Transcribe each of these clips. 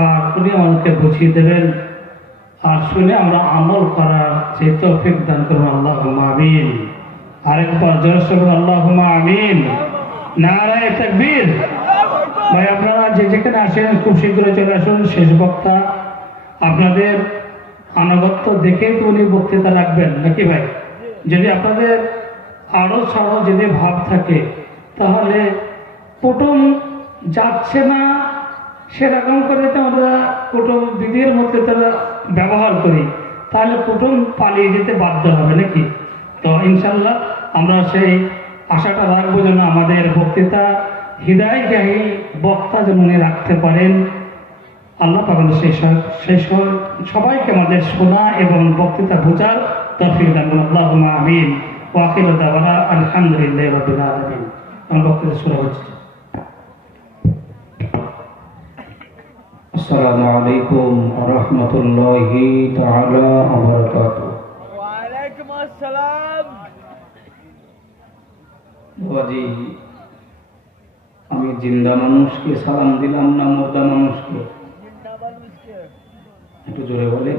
আর উনি আমাদেরকে বুঝিয়ে দেবেন আর শুনে আমরা আমল করার যে তৌফিক দান করুন। আল্লাহুম্মা আমিন। আরেকবার জোরে বলুন আল্লাহুম্মা আমিন। নারায়ে তাকবীর। ভাই আপনারা যে যেখানে আসেন খুব শীঘ্রই চলে আসুন। শেষ বক্তা আপনাদের আনুগত্য দেখেই তো উনি বক্তৃতা রাখবেন নাকি ভাই? যদি আপনাদের আরো ছাড়ো যদি ভাব থাকে তাহলে কুটুম যাচ্ছে না সেরকম করে তো আমরা কুটুম বিধির মধ্যে তারা ব্যবহার করি, তাহলে কুটুম পালিয়ে যেতে বাধ্য হবে নাকি? তো ইনশাল্লাহ আমরা সেই আশাটা রাখবো যেন আমাদের বক্তৃতা হৃদয়গ্রাহী বক্তা যেন উনি রাখতে পারেন। আল্লাহ পাক সেই সবাইকে আমাদের শোনা এবং বক্তৃতা বোঝার তৌফিক দান করুন। আল্লাহুম্মা আমিন। ওয়া আখিরু দাওয়ানা আলহামদুলিল্লাহি রাব্বিল আলামিন। আমার বক্তৃতা শুরু হচ্ছে। আসসালামু আলাইকুম ওয়া রাহমাতুল্লাহি তাআলা ওয়া বারাকাতুহু। ওয়া আলাইকুম আসসালাম। বাবাজি, আমি জিন্দা মানুষকে সালাম দিলাম না মুর্দা মানুষকে? একটু জোরে বলে।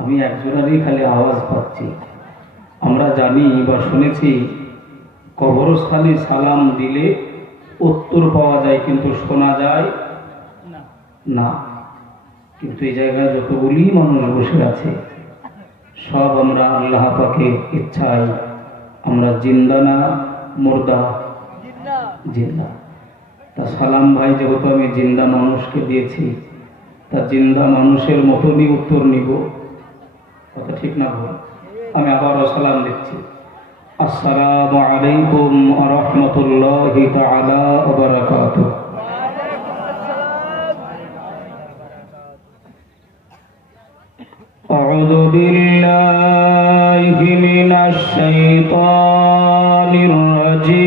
আমি একজনেরই খালি আওয়াজ পাচ্ছি। আমরা জানি বা শুনেছি কবরস্থানে সালাম দিলে উত্তর পাওয়া যায় কিন্তু শোনা যায় না। কিন্তু এই জায়গায় যতগুলি মানুষ বসে আছে সব আমরা আল্লাহ পাকের ইচ্ছায় আমরা জিন্দা না মুর্দা? জিন্দা। তা সালাম ভাই যেহেতু আমি জিন্দা মানুষকে দিয়েছি, তা জিন্দা মানুষের মতনই উত্তর নিব, কথা ঠিক না ভুল? আমি আবারও সালাম দিচ্ছি। আসসালামু আলাইকুম ওয়া রাহমাতুল্লাহি তাআলা ওয়া বারাকাতুহু। আউযু বিল্লাহি মিনাশ শাইতানির রাজীম।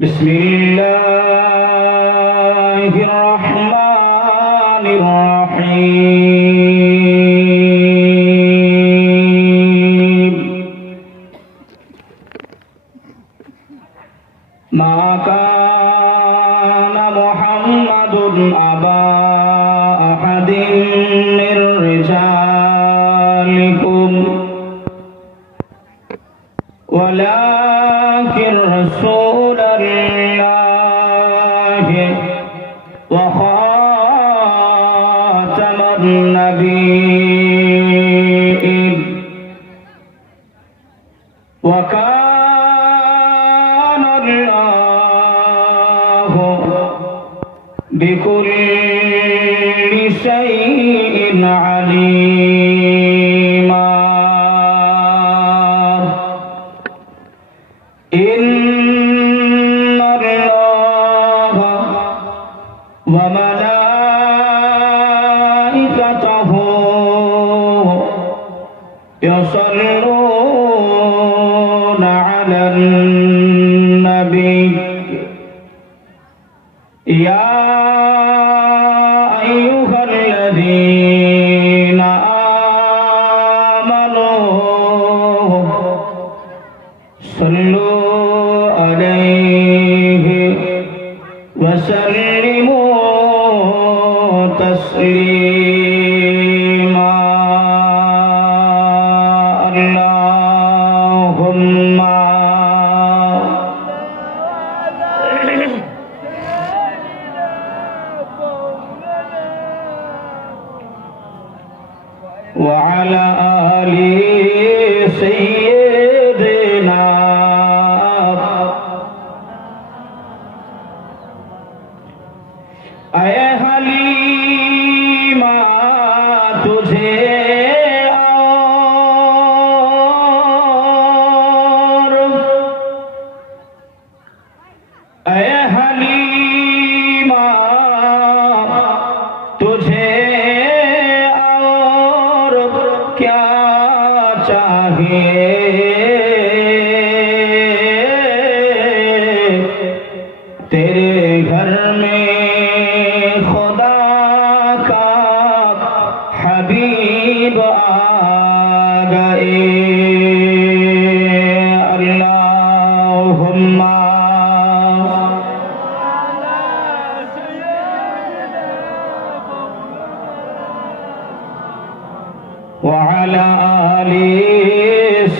বিসমিল্লাহির রাহমানির রাহিম। মা কানা মুহাম্মাদুন আবা আহাদিন মির রিজালিকুম ওয়ালাকিন রাসূলাল্লাহি ওয়া খাতামান নাবিয়্যিন ওয়া কানা আল্লাহু বিকুল্লি শাইইন আলীমা। ইন্নাল্লাহা ওয়া মালাইকাতাহু ইউসাল্লুনা আলান নাবিয়্য ইয়া আইয়ুহাল্লাযীনা আমানু সাল্লু আলাইহি ওয়া সাল্লিমু তাসলিমা। আল্লাহুম্মা ওয়া আলা আলি সাইয়্যিদিনা। আয়ে হালিমা তুঝে और আয়ে হালিমা तुझे और क्या चाहिए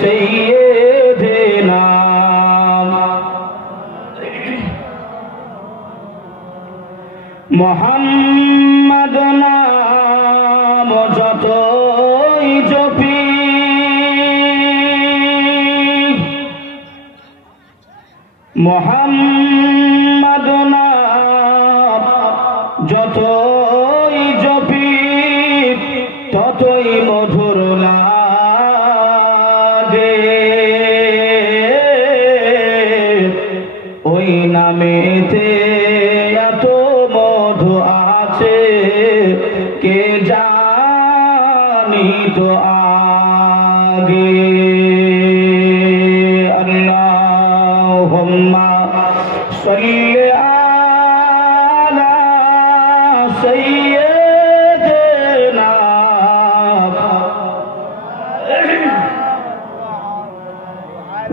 سيدنا محمد নাম যতই জপি মুহাম্মদ নাম যতই জপি ততই মধুর লাগে ওই নামেতে এত মধু আছে কে জানি তো আগে আল্লাহুম্মা সাল্লি আলা সাইয়্যিদিনা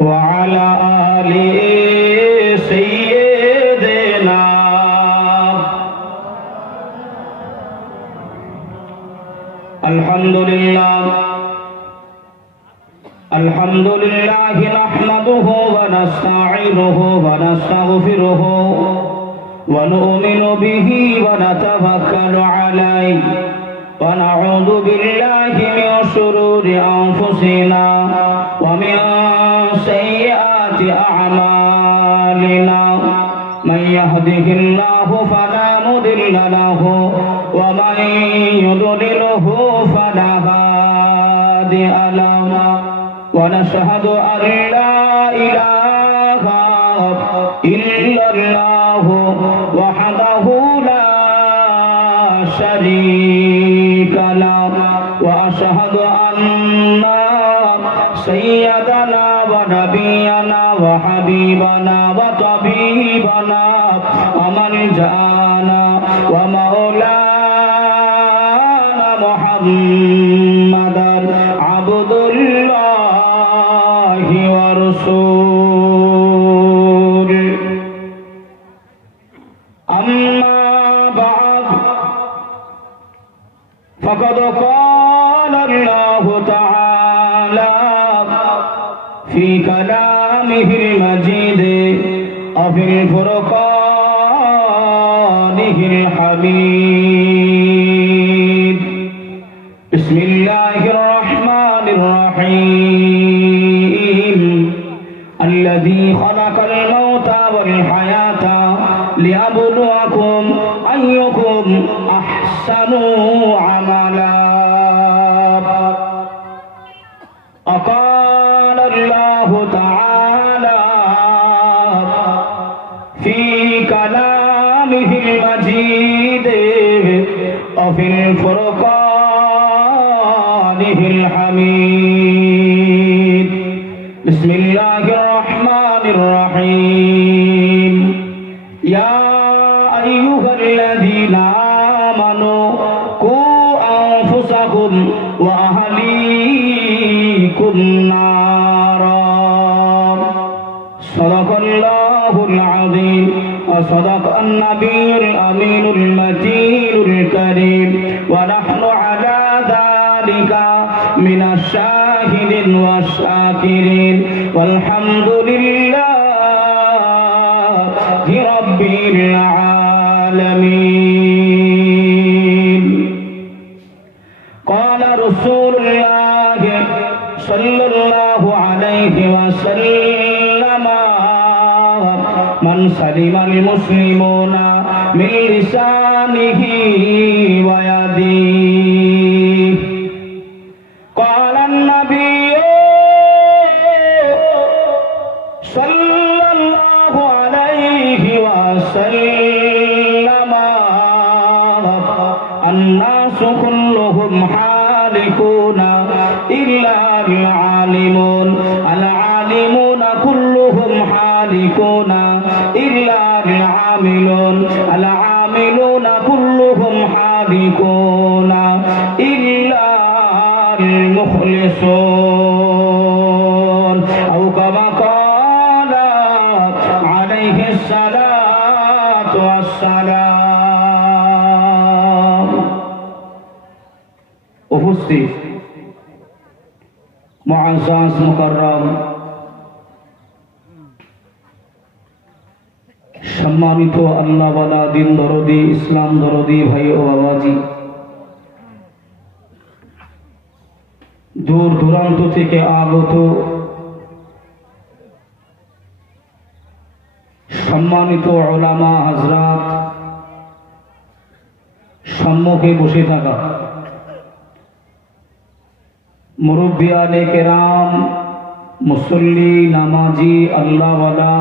ওয়া আলা আলি সাইয়্যিদিনা আলহামদুলিল্লাহ الحمد لله نحمده ونستعينه ونستغفره ونؤمن به ونتوكل عليه ونعوذ بالله من شرور أنفسنا ومن سيئات أعمالنا من يهده الله فلا مضل له ومن يضلله فلا هادي له ونشهد أن لا إله إلا الله وحده لا شريك له وأشهد أن سيدنا ونبينا وحبيبنا وطبيبنا وملجأنا ومولانا محمدا عبد الله ورسوله أما بعد فقد قال الله تعالى في كلامه المجيد وفي الفرقانه الحميد بسم الله الرحمن الرحيم الذي خلق الموت والحياة ليبلوكم أيكم أحسن عملا وقال الله تعالى في كلامه المجيد وفي الفرقانه الحميد بسم الله الرحمن الرحيم يا أيها الذين آمنوا قوا أنفسكم وأهليكم نارا صدق الله العظيم وصدق النبي الأمين المتين الكريم ونحن على ذلك من الشاهدين والشاكرين والحمد لله رب العالمين قال رسول الله صلى الله عليه وسلم من سلم المسلمون من لسانه ويده قال النبي صلى الله عليه وسلم الناس كلهم حالكون إلا العالمون العالمون كلهم حالكون إلا العاملون العاملون كلهم حالكون إلا المخلصون أو كما قال عليه الصلاة والسلام উপস্থিত মুআজ্জাজ মুকাররম সম্মানিত আল্লাহওয়ালা দিন দরদি ইসলাম দরদি ভাই ও বাবাজি, দূর দূরান্ত থেকে আগত সম্মানিত উলামা হযরত, সম্মুখে বসে থাকা মুরব্বিয়ানে কেরাম, মুসল্লি, নামাজি, আল্লাহওয়ালা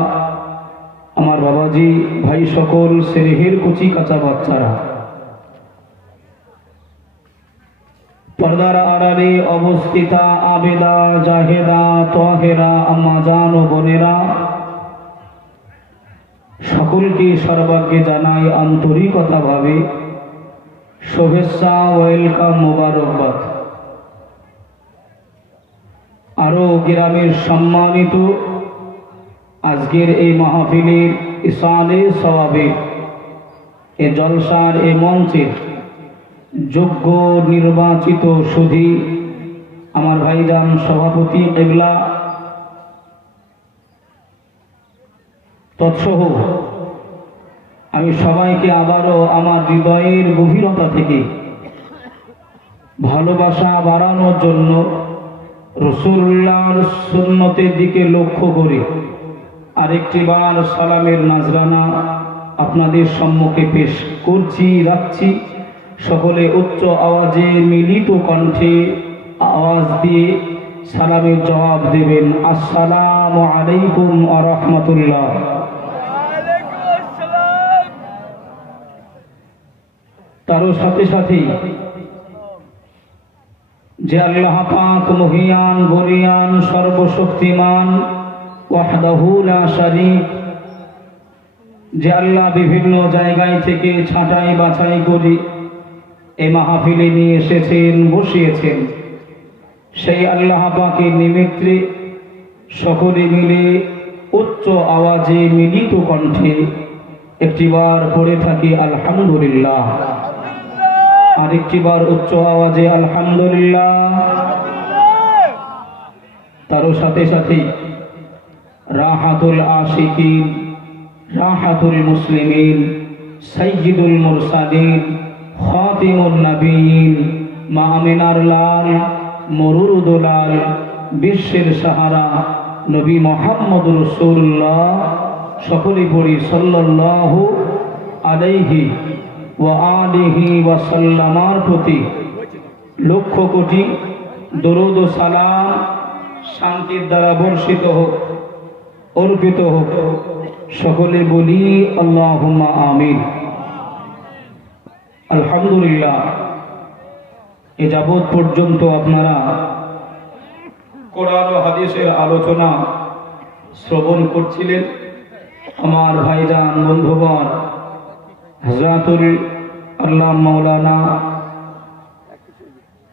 আমার বাবাজি, ভাই সকল, সেরেহের কুচি কাঁচা বাচ্চারা, পর্দার আড়ালে অবস্থিতা আবেদা, জাহেদা, তাহেরা, আম্মাজান ও বোনেরা, সকলকে সর্বাগ্যে জানাই আন্তরিকতাভাবে শুভেচ্ছা, ওয়েলকাম, মোবারকবাদ। আরো গ্রামের সম্মানিত আজকের এই মাহফিলের ইসালে সওয়াবে এ জলসার এ মঞ্চের যোগ্য নির্বাচিত সুধী আমার ভাইজান সভাপতি কিবলা তৎসহ আমি সবাইকে আবারও আমার হৃদয়ের গভীরতা থেকে ভালোবাসা বাড়ানোর জন্য রাসূলুল্লাহর সুন্নতের দিকে লক্ষ্য করে আরেকটি বার সালামের নাজরানা আপনাদের সম্মুখে পেশ করছি, রাখছি। সকলে উচ্চ আওয়াজে মিলিত কণ্ঠে আওয়াজ দিয়ে সালামের জবাব দেবেন, আসসালামু আলাইকুম ওয়া রাহমাতুল্লাহ। তারও সাথে সাথে যে আল্লাহ পাক মহিয়ান, বলিয়ান, সর্বশক্তিমান, ওয়াহদাহু লা শারীক, যে আল্লাহ বিভিন্ন জায়গায় থেকে ছাঁটাই বাছাই করে এই মাহফিলে নিয়ে এসেছেন, বসিয়েছেন, সেই আল্লাহ পাকের নিমিত্তে সকলে মিলে উচ্চ আওয়াজে মিলিত কণ্ঠে একটিবার পড়ে থাকি আলহামদুলিল্লাহ, আরেকটিবার উচ্চ আওয়াজে আলহামদুলিল্লাহ। তারও সাথে সাথে রাহাতুল আশিকিন, রাহাতুল মুসলিমিন, সাইয়্যিদুল মুরসালিন, খাতিমুন নবিয়্যিন, মা আমিনার লাল, মরুর লাল, বিশ্বের সাহারা নবী মুহাম্মদুর রাসূলুল্লাহ, সকলে পড়ি সাল্লাল্লাহু আলাইহি ওয়া আলিহি ওয়া সাল্লামার প্রতি লক্ষ কোটি দরুদ ও সালাম শান্তির দ্বারা বর্ষিত হোক, অর্পিত হোক। সকলে বলি আল্লাহুম্মা আমিন। আলহামদুলিল্লাহ, এ যাবৎ পর্যন্ত আপনারা কোরআন ও হাদিসের আলোচনা শ্রবণ করছিলেন। আমার ভাইজান, বন্ধুগণ, হযরতুল আল্লাহ মাওলানা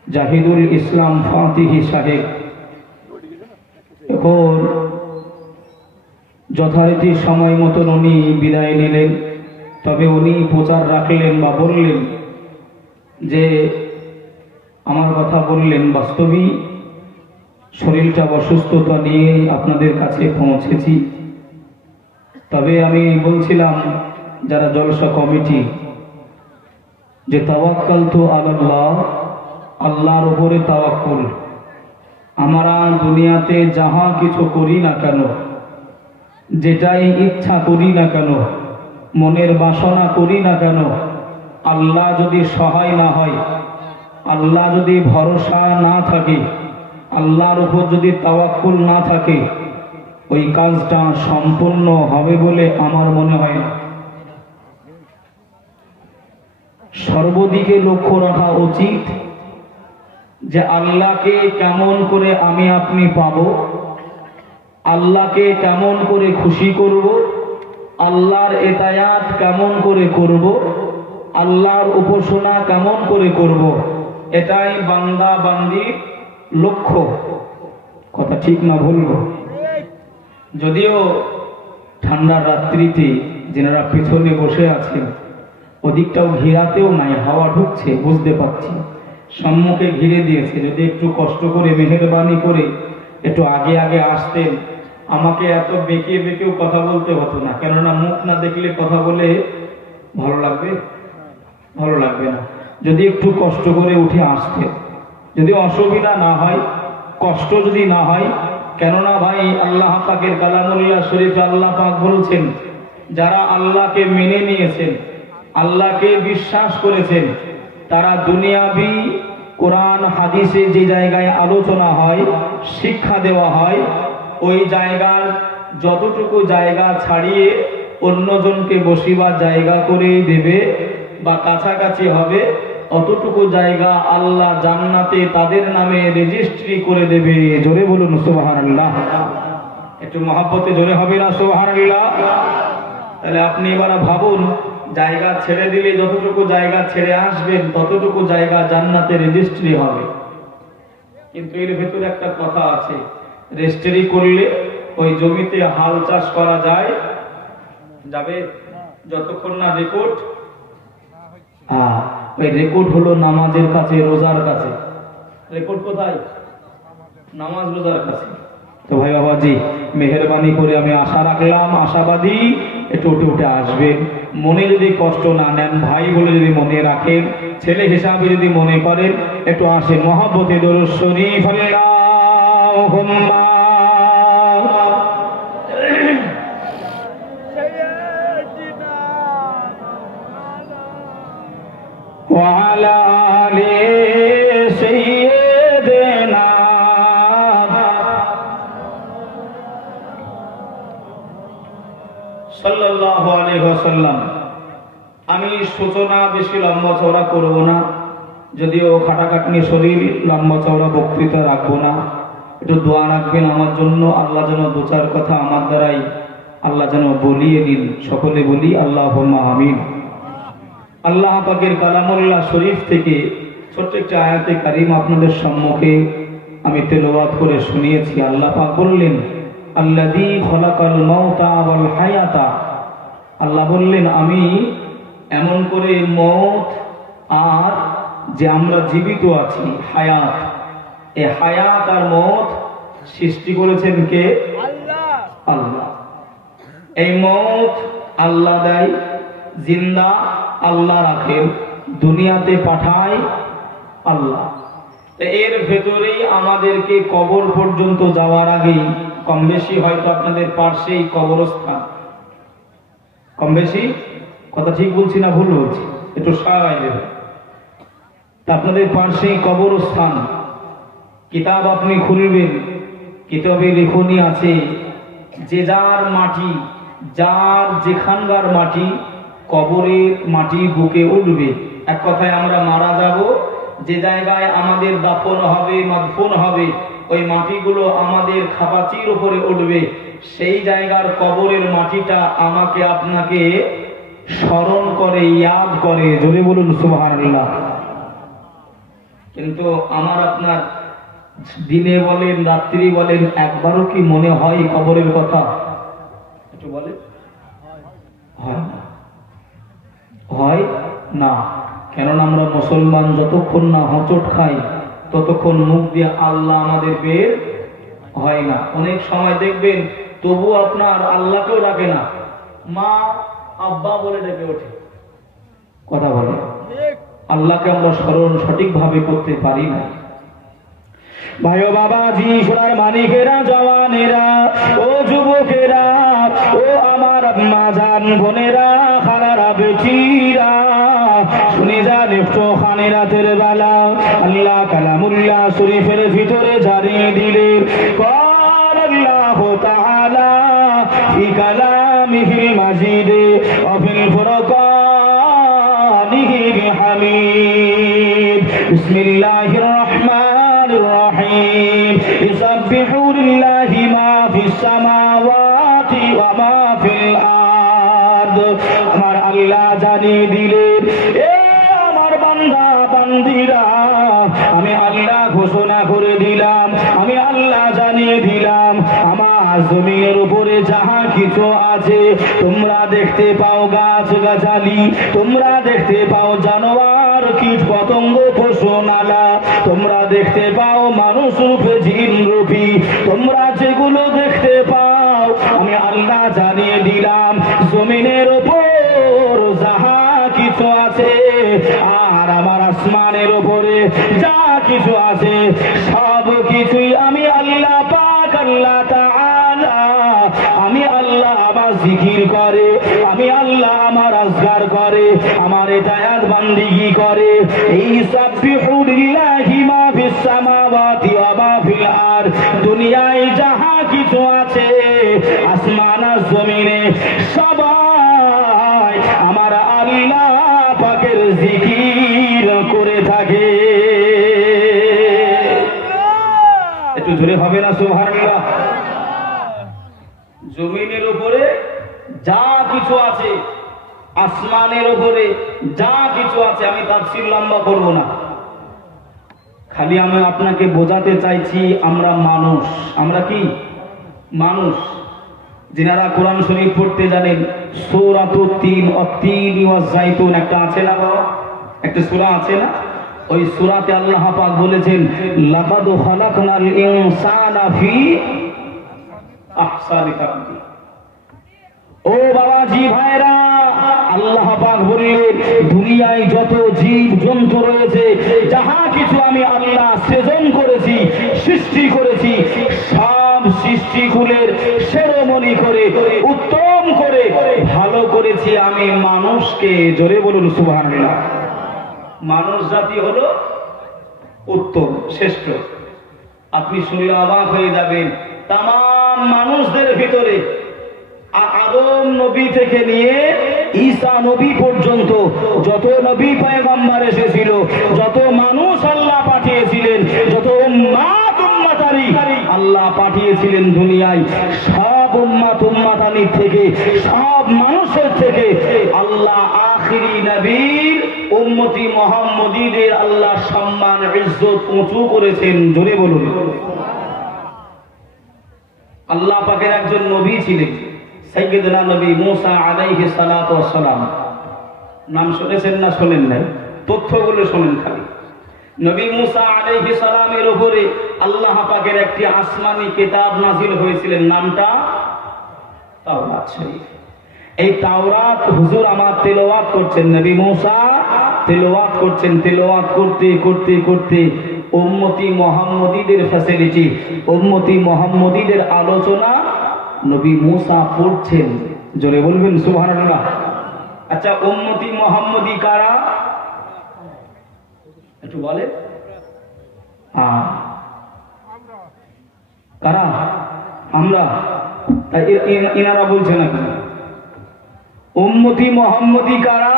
জাহিদুল ইসলাম ফাতিহি সাহেব এখন যথারীতি সময় মতন উনি বিদায় নিলেন। তবে উনি প্রচার রাখলেন বা বললেন যে আমার কথা বললেন, বাস্তবিক শরীরটা অসুস্থতা নিয়ে আপনাদের কাছে পৌঁছেছি। তবে আমি বলছিলাম যারা জলসা কমিটি, যে তাওয়াক্কালতু আলাল্লাহ, আল্লাহর উপরে তাওয়াক্কুল। আমরা দুনিয়াতে যাহা কিছু করি না কেন, যেটাই ইচ্ছা করি না কেন, মনের বাসনা করি না কেন, আল্লাহ যদি সহায় না হয়, আল্লাহ যদি ভরসা না থাকে, আল্লাহর উপর যদি তাওয়াক্কুল না থাকে, ওই কাজটা সম্পূর্ণ হবে বলে আমার মনে হয় না। সর্বদিকে লক্ষ্য রাখা উচিত যে আল্লাহকে কেমন করে আমি আপনি পাব, আল্লাহকে কেমন করে খুশি করব, আল্লাহর ইতায়াত কেমন করে করব, আল্লাহর উপাসনা কেমন করে করব, এটাই বান্দা বান্দির লক্ষ্য। কথা ঠিক না ভুল? যদিও ঠান্ডার রাত্রিতে যেনারা পেছনে বসে আছেন ওদিকটাও ঘেরাতেও নাই, হাওয়া ঢুকছে বুঝতে পারছি, সম্মুখে ঘিরে দিয়েছে। যদি একটু কষ্ট করে মেহেরবানি করে একটু আগে আগে আসতেন, আমাকে এত বেঁকে বেঁকেও কথা বলতে হতো না। কেননা মুখ না দেখলে কথা বলে ভালো লাগবে? ভালো লাগবে না। যদি একটু কষ্ট করে উঠে আসতেন, যদি অসুবিধা না হয়, কষ্ট যদি না হয়। কেননা ভাই, আল্লাহ পাকের কালামুল্লাহ শরীফে আল্লাহ পাক বলছেন, যারা আল্লাহকে মেনে নিয়েছেন, আল্লাহকে বিশ্বাস করেছেন, তারা দুনিয়াবি কোরআন হাদিসে যে জায়গায় আলোচনা হয়, শিক্ষা দেওয়া হয়, ওই জায়গার যতটুকু জায়গা ছাড়িয়ে অন্যজনকে বসিবার জায়গা করে দেবে বা কাছাকাছি হবে, অতটুকু জায়গা আল্লাহ জান্নাতে তাদের নামে রেজিস্ট্রি করে দেবে। জোরে বলুন সুবহানাল্লাহ। একটু মহব্বতে জোরে হবে না সুবহানাল্লাহ? তাহলে আপনি এবার ভাবুন, জায়গা ছেড়ে দিলে যতটুকু জায়গা ছেড়ে আসবেন ততটুকু জায়গা জান্নাতে রেজিস্ট্রি হবে। কিন্তু এর ভেতরে একটা কথা আছে, রেজিস্ট্রি করলে ওই জমিতে হাল চাষ করা যায় যাবে যতক্ষণ না রেকর্ড। ওই রেকর্ড হলো নামাজের কাছে, রোজার কাছে। রেকর্ড কোথায়? নামাজ রোজার কাছে। তো ভাই বাবাজি, মেহেরবানি করে আমি আশা রাখলাম, আশাবাদী একটু উঠে উঠে আসবেন। মনে যদি কষ্ট না নেন, ভাই বলে যদি মনে রাখেন, ছেলে হিসাবে যদি মনে করেন, একটু আসেন। মহব্বতে দরুদ শরীফ আল্লাহুম্মা وعلى آل سيدنا সাল্লাল্লাহু আলাইহি ওয়াসাল্লাম। আমি সূচনা বেশি লম্বা চওড়া করব না, যদিও খাটাখাটনি শরীর, লম্বা চওড়া বক্তৃতা রাখবো না। একটু দোয়া রাখবেন আমার জন্য, আল্লাহ যেন দু চার কথা আমার দ্বারাই আল্লাহ যেন বলিয়ে দিন। সকলে বলি আল্লাহুম্মা আমিন। আল্লাহ পাকের কালামুল্লাহ শরীফ থেকে ছোট্ট একটা আয়াতে কারিম আপনাদের সম্মুখে আমি তেলাওয়াত করে শুনিয়েছি। আল্লাহ পাক বললেন, আল্লাযী খলাকাল মাউতা ওয়াল হায়াতা। আল্লাহ বললেন, আমি এমন করে মওত আর যে আমরা জীবিত আছি, হায়াত, এই হায়াত আর মওত সৃষ্টি করেছেন কে? আল্লাহ। আল্লাহ। এই মওত আল্লাহ দেয়, জিন্দা আল্লাহ রাখেন, দুনিয়াতে পাঠায় আল্লাহ। এর ভেতরেই আমাদেরকে কবর পর্যন্ত যাওয়ার আগেই কম বেশি হয়তো আপনাদের পাশেই কবরস্থান। কম বেশি কথা ঠিক বলছি না ভুল বলছি? একটু সহায় দেবেন। আপনাদের পাশেই কবরস্থান। কিতাব আপনি খুলবেন, কিতাবে লেখনী আছে যে যার মাটি, যার যেখানকার মাটি, কবরের মাটি বুকে উঠবে। এক কথায় আমরা মারা যাব, যে জায়গায় আমাদের দাফন হবে, মাদফন হবে, ওই মাটিগুলো আমাদের খাপাচির উপরে উঠবে। সেই জায়গার কবরের মাটিটা আমাকে আপনাকে স্মরণ করে, ইয়াদ করে। জোরে বলুন সুবহানাল্লাহ। কিন্তু আমার আপনার দিনে বলেন রাত্রি বলেন, একবারও কি মনে হয় কবরের কথা? একটু বলে হয় না, হয় না। কেননা আমরা মুসলমান যতক্ষণ না হোঁচট খাই ততক্ষণ মুখ দিয়ে আল্লাহ আমাদের বের হয় না। অনেক সময় দেখবেন তবু আপনার আল্লাহকেও ডাকে না, মা আব্বা বলে ডেকে ওঠে। কথা বলে, আল্লাহকে আমরা স্মরণ সঠিকভাবে করতে পারি না। ভাই ও বাবাজি, সোনার মানিকেরা, জওয়ানেরা, ও যুবকেরা, ও আমার মা জান বোনেরা, খালারা, বেটিরা, শুনে যান একটু খানে রাতের বেলা আল্লাহ কালামুল্লাহ শরীফের ভিতরে জানিয়ে দিলেন, قال الله تعالى في كلامه المجيد وفي الفرقانه الحميد بسم الله الرحمن الرحيم يسبح لله ما في السماوات وما في الأرض। আমার আল্লাহ জানিয়ে দিলেন, এ আমার বান্দা বান্দিরা, আমি আল্লাহ ঘোষণা করে দিলাম, আমি আল্লাহ জানিয়ে দিলাম, আমার জমিনের উপরে যাহা কিছু আছে, তোমরা দেখতে পাও গাছ গাছালি, তোমরা দেখতে পাও জানোয়ার পাহাড় কীট পতঙ্গ পশুনালা, তোমরা দেখতে পাও মানুষ রূপে জিন রূপী, তোমরা যেগুলো দেখতে পাও আমি আল্লাহ জানিয়ে দিলাম জমিনের উপর যাহা কিছু আছে আর আমার আসমানের উপরে যা কিছু আছে সব কিছুই আমি আল্লাহ পাক আল্লাহ তাআলা, আমি আল্লাহ আমার জিকির করে, আমি আল্লাহ আমার আজকার করে, আমার ইতায়াত বান্দিগি করে। এই সাব্বিহু লিল্লাহি মা ফিস সামাওয়াতি ওয়া মা ফিল আরদ, দুনিয়ায় যাহা কিছু আছে আসমান আর জমিনে সবাই আমার আল্লাহ পাকের জিকির করে থাকে। একটু জোরে হবে না সুবহানাল্লাহ? জমিনের উপরে যা কিছু আছে, আসমানের উপরে যা কিছু আছে, আমি তাফসীর লম্বা করব না, খালি আমি আপনাকে বোঝাতে চাইছি আমরা মানুষ। আমরা কি মানুষ? যিনারা কোরআন শরীফ পড়তে জানেন, সূরাতুত তিন অত-তিন ওয়াজ জাইতুন একটা আছে না বাবা, একটা সূরা আছে না, ওই সূরাতে আল্লাহ পাক বলেছেন লাকাদ খালাকনাল ইনসানা ফি আহসানি তাকওয়িম। ও বাবাজি ভাইরা, আল্লাহ পাক বললেন দুনিয়ায় যত জীব জন্তু রয়েছে যাহা কিছু আমি আল্লাহ সৃজন করেছি, সৃষ্টি করেছি, সব সৃষ্টিকুলের শিরোমণি করে উত্তম করে ভালো করেছি আমি মানুষকে। জোরে বলুন সুবহানাল্লাহ। মানুষ জাতি হলো উত্তম শ্রেষ্ঠ। আপনি শুনলে অবাক হয়ে যাবেন, তাম মানুষদের ভিতরে আদম নবী থেকে নিয়ে ঈসা নবী পর্যন্ত যত নবী পয়গম্বর এসেছিল, যত মানুষ আল্লাহ পাঠিয়েছিলেন, যত উম্মাত উম্মাতানি আল্লাহ পাঠিয়েছিলেন দুনিয়ায়, সব উম্মাত উম্মাতানি থেকে, সব মানুষের থেকে আল্লাহ আখিরি নবীর উম্মতি মুহাম্মদীদের আল্লাহ সম্মান ইজ্জত উঁচু করেছেন। জোরে বলুন। আল্লাহ পাকের একজন নবী ছিলেন সাইয়্যিদুনা নবী মুসা আলাইহিস সালাতু ওয়াস সালাম। নাম শুনেছেন না শোনেন নাই? তথ্যগুলো শোনেন খালি। নবী মুসা আলাইহিস সালামের উপরে আল্লাহ পাকের একটি আসমানি কিতাব নাযিল হয়েছিলেন, নামটা তাওরাত শরীফ। এই তাওরাত হুজুর আমার তেলাওয়াত করছেন, নবী মুসা তেলাওয়াত করছেন, তেলাওয়াত করতে করতে করতে উম্মতি মুহাম্মদীদের ফ্যাসিলিটি, উম্মতি মুহাম্মদীদের আলোচনা নবী মুসা পড়ছেন। জোরে বলবেন সুবহানাল্লাহ। আচ্ছা, উম্মতি মুহাম্মদী কারা একটু বলে? কারা? আমরা। ইনারা বলছেন না উম্মতি মুহাম্মদী কারা?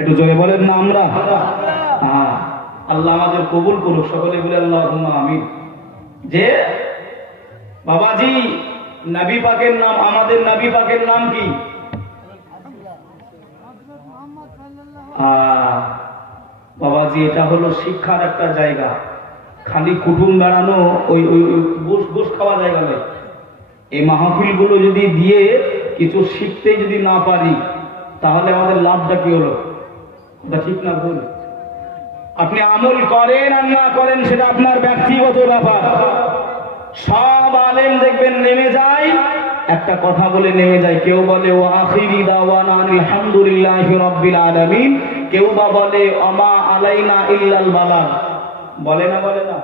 একটু জোরে বলেন না আমরা। আল্লাহ আমাদের কবুল করুক, সকলে বলে আল্লাহুম্মা আমিন। যে বাবাজি নবী পাকের নাম, আমাদের নবী পাকের নাম কি? বাবাজি এটা হলো শিক্ষার একটা জায়গা, খালি কুটুম বেড়ানো ওই ঘুষ খাওয়া জায়গা নয়। এই মাহফিল গুলো যদি দিয়ে কিছু শিখতে যদি না পারি তাহলে আমাদের লাভটা কি হলো? এটা ঠিক না ভুল? আপনি আমল করেন আর না করেন সেটা আপনার ব্যক্তিগত ব্যাপার। সব আলেম দেখবেন নেমে যায়, একটা কথা বলে নেমে যায়। কেউ বলে ও আখিরি দাওয়ানা আলহামদুলিল্লাহি রাব্বিল আলামিন, কেউ বা বলে আমা আলাইনা ইল্লাল বালাগ। বলে না? বলে না?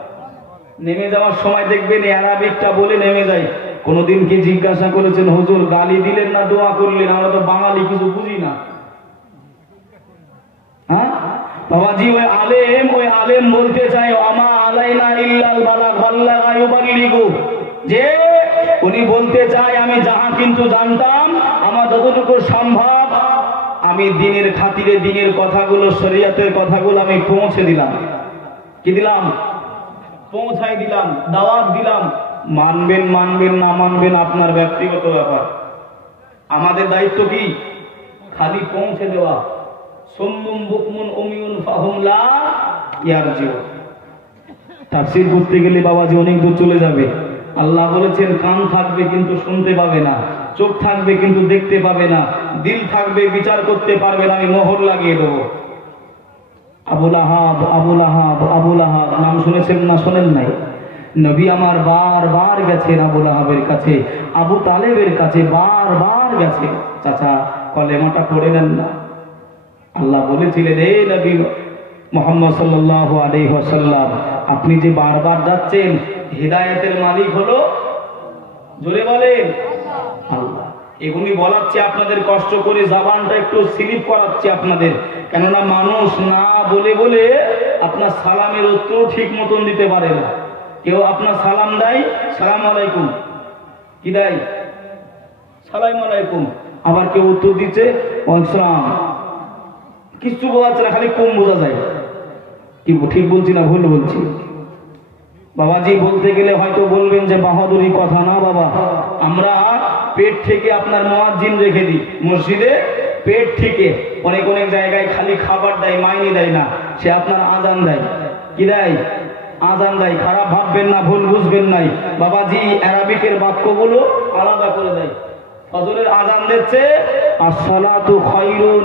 নেমে যাওয়ার সময় দেখবেন আরবিকটা বলে নেমে যায়। কোনদিন কি জিজ্ঞাসা করেছেন হুজুর গালি দিলেন না দোয়া করলেন? আমরা তো বাঙালি কিছু বুঝি না। হ্যাঁ বাবাজি, ওই আলেম বলতে চায় আমা আলাইনা ইল্লাল বালাগ বাল্লাগা ইউবাল্লিগু, যে উনি বলতে চায় আমি যাহা কিন্তু জানতাম আমার যতটুকু সম্ভব আমি দ্বীনের খাতিরে দ্বীনের কথাগুলো, শরীয়তের কথাগুলো আমি পৌঁছে দিলাম। কি দিলাম? পৌঁছাই দিলাম, দাওয়াত দিলাম। মানবেন মানবেন না মানবেন আপনার ব্যক্তিগত ব্যাপার। আমাদের দায়িত্ব কি? খালি পৌঁছে দেওয়া। সুম্মুম বুকমুন উমিয়ুন ফাহুম লা ইয়ারজিউন। তাফসীর করতে গেলে বাবাজি অনেক দূর চলে যাবে। আল্লাহ বলেছেন কান থাকবে কিন্তু শুনতে পাবে না, চোখ থাকবে কিন্তু দেখতে পাবে না, দিল থাকবে বিচার করতে পারবে না, আমি মোহর লাগিয়ে দেবো। আবুল আহাব, আবুল আহাব, আবুল আহাব নাম শুনেছেন না শোনেন নাই? নবী আমার বারবার গেছেন আবুল আহাবের কাছে, আবু তালেবের কাছে বারবার গেছে। চাচা কলেমাটা পড়ে নেন না। আল্লাহ বলেছিলেন, হে নবী মুহাম্মদ সাল্লাল্লাহু আলাইহি ওয়াসাল্লাম, আপনি যে বারবার যাচ্ছেন, হিদায়াতের মালিক হলো, জোরে বলেন আল্লাহ। এগুলি বলাচ্ছি আপনাদের, কষ্ট করে জবানটা একটু স্লিপ করাচ্ছি আপনাদের, কেননা মানুষ না বলে বলে আপনার সালামের উত্তর ঠিক মতন দিতে পারে না। কেউ আপনার সালাম দেয়, সালাম আলাইকুম, কি দেয়? সালাম আলাইকুম। আবার কেউ উত্তর দিচ্ছে ওয়ালাইকুম, কিছু বোঝাচ্ছে না, খালি কম বোঝা যায়। কি ঠিক বলছি না ভুল বলছি? বাবাজি বলতে গেলে হয়তো বলবেন যে বাহাদুরি কথা। না বাবা, আমরা পেট থেকে আপনার মুয়াজ্জিন রেখে দিই মসজিদে, পেট থেকে। অনেক অনেক জায়গায় খালি খাবার দেয়, মাইনে দেয় না, সে আপনার আজান দেয়। কি দেয়? আজান দেয়। খারাপ ভাববেন না, ভুল বুঝবেন নাই, বাবাজি আরবিকের বাক্যগুলো আলাদা করে দেয়। ফজরের আজান দিচ্ছে, আসসালাতু খায়রুন,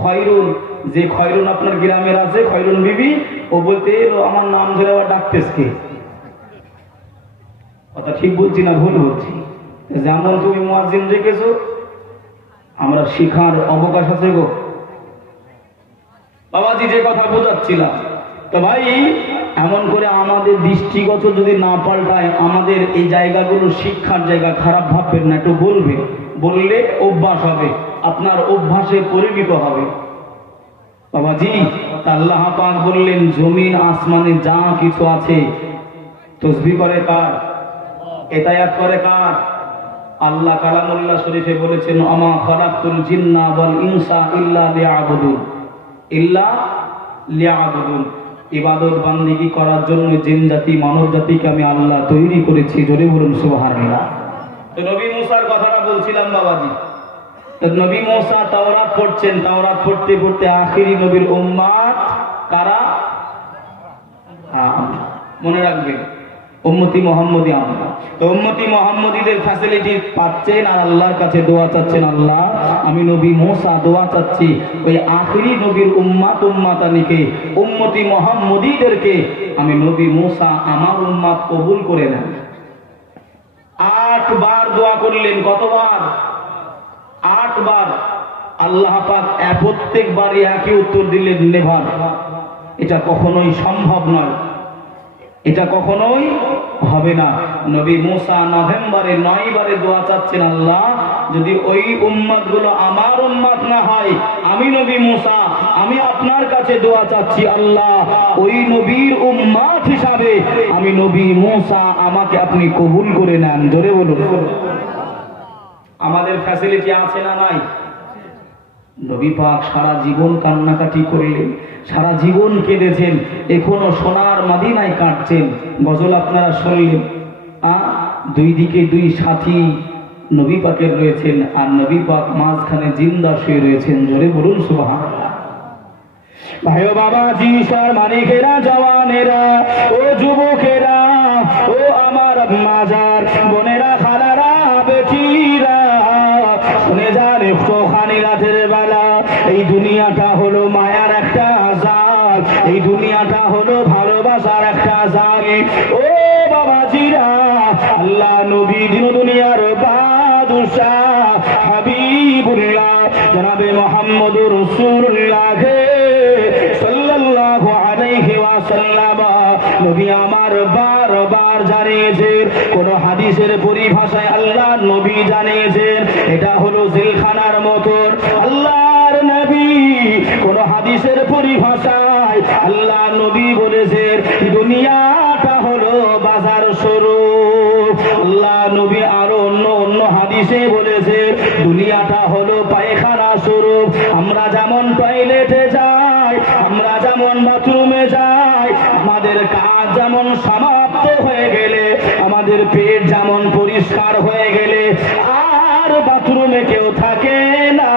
খয়রুন, যে খয়রুন আপনার গ্রামের আছে, খয়রুন বিবি, ও বলতে আমার নাম ধরে আবার ডাকতেছে। কথা ঠিক বলছি না ভুল বলছি? যেমন তুমি মুয়াজ্জিন রেখেছো, আমরা শিখার অবকাশ আছে গো বাবাজি। যে কথা বোঝাচ্ছিলাম, তো ভাই এমন করে আমাদের দৃষ্টিগত যদি না পাল্টায়, আমাদের এই জায়গাগুলো শিক্ষার জায়গা, খারাপ ভাববেন না, একটু বলবে, বললে অভ্যাস হবে, আপনার অভ্যাসে পরিণত হবে বাবাজি। আল্লাহ পাক বললেন, জমিন আসমানে যা কিছু আছে তসবিহ করে কার? ইতায়াত করে কার? আল্লাহ কালামুল্লাহ শরীফে বলেছেন, আমা খালাকতুল জিন্না ওয়াল ইনসা ইল্লা লিয়াবুদুন, ইল্লা লিয়াবুদুন। ইবাদত বান্দিগি করার জন্য জিন জাতি মানব জাতিকে আমি আল্লাহ তৈরি করেছি। জোরে বলুন সুবহানাল্লাহ। তো নবী মুসার কথাটা বলছিলাম বাবাজি। নবী মুসা তাওরাত পড়ছেন, তাওরাত পড়তে পড়তে আখিরি নবীর উম্মত কারা? মনে রাখবেন, উম্মতি মুহাম্মদী আমরা। তো উম্মতি মুহাম্মদীদের ফ্যাসিলিটি পাচ্ছেন আর আল্লাহর কাছে দোয়া চাচ্ছেন, আল্লাহ আমি নবী মুসা দোয়া চাচ্ছি, ওই আখিরি নবীর উম্মাতানিকে, উম্মতি মুহাম্মদীদেরকে আমি নবী মুসা আমার উম্মত কবুল করে নেন। 8 বার দোয়া করলেন। কতবার? 8 বার। আল্লাহ পাক প্রত্যেকবারই একই উত্তর দিলেন, নেভার। এটা কখনোই সম্ভব নয়, এটা কখনোই হবে না। নবী মুসা নভেম্বরে 9 বারে দোয়া চাচ্ছেন, আল্লাহ যদি ওই উম্মত গুলো আমার উম্মত না হয়, আমি নবী মুসা আমি আপনার কাছে দোয়া চাচ্ছি, আল্লাহ ওই নবীর উম্মত হিসাবে আমি নবী মুসা আমাকে আপনি কবুল করে নেন। জোরে বলুন। আমাদের ফ্যাসিলিটি আছে না নাই? নবী পাক সারা জীবন কান্নাকাটি করলেন, সারা জীবন কেঁদেছেন, এখনো সোনার মদিনায় কাটছেন। গজল আপনারা শুনলেন, দুই দিকে দুই সাথী নবী পাকের রয়েছেন, আর নবী পাক মাঝখানে জিন্দা শুয়ে রয়েছেন। জোরে বলুন সুবহানাল্লাহ। ভাই ও বাবাজি, সার মানিকেরা, জওয়ানেরা, ও যুবকেরা, ও আমার মাজার বোনেরা, খালারা, বেটিরা, শুনে যান একটুখানি রাতের বেলা, এই দুনিয়াটা হলো মায়ার একটা জাল, এই দুনিয়াটা হলো ভালোবাসার একটা জাল। ও বাবাজিরা, আল্লাহ নবী দিন দুনিয়ার বাদশাহ হাবিবুল্লাহ জনাবে মুহাম্মদুর রাসূলুল্লাহ সাল্লাল্লাহু আলাইহি ওয়াসাল্লাম নবী আমার বারবার জানিয়েছেন, কোন হাদিসের পরিভাষায় আল্লাহ নবী জানিয়েছেন এটা হলো জেলখানার মতন। আল্লাহর নবী কোন হাদিসের পরিভাষায় আল্লাহ নবী বলেছেন দুনিয়াটা হলো বাজার স্বরূপ। আল্লাহ নবী আরো অন্য অন্য হাদিসে বলেছেন দুনিয়াটা হলো পায়খানা স্বরূপ। আমরা যেমন টয়লেটে যাই, আমরা যেমন বাথরুমে যাই, আমাদের কাজ যেমন সমাপ্ত হয়ে গেলে, আমাদের পেট যেমন পরিষ্কার হয়ে গেলে আর বাথরুমে কেউ থাকে না,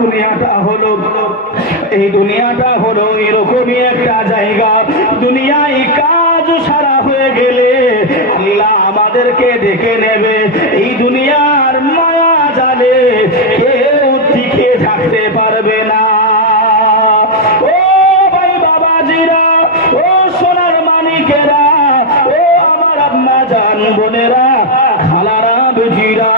দুনিয়াটা হলো, এই দুনিয়াটা হলো এরকমই একটা জায়গা। দুনিয়ায় কাজ সারা হয়ে গেলে আল্লাহ আমাদেরকে ডেকে নেবে। এই দুনিয়ার মায়া জালে কেউ টিকে থাকতে পারবে না। ও বাবাজিরা, ও সোনার মানিকেরা, ও আমার আম্মা জান বোনেরা, খালারা বেজিরা,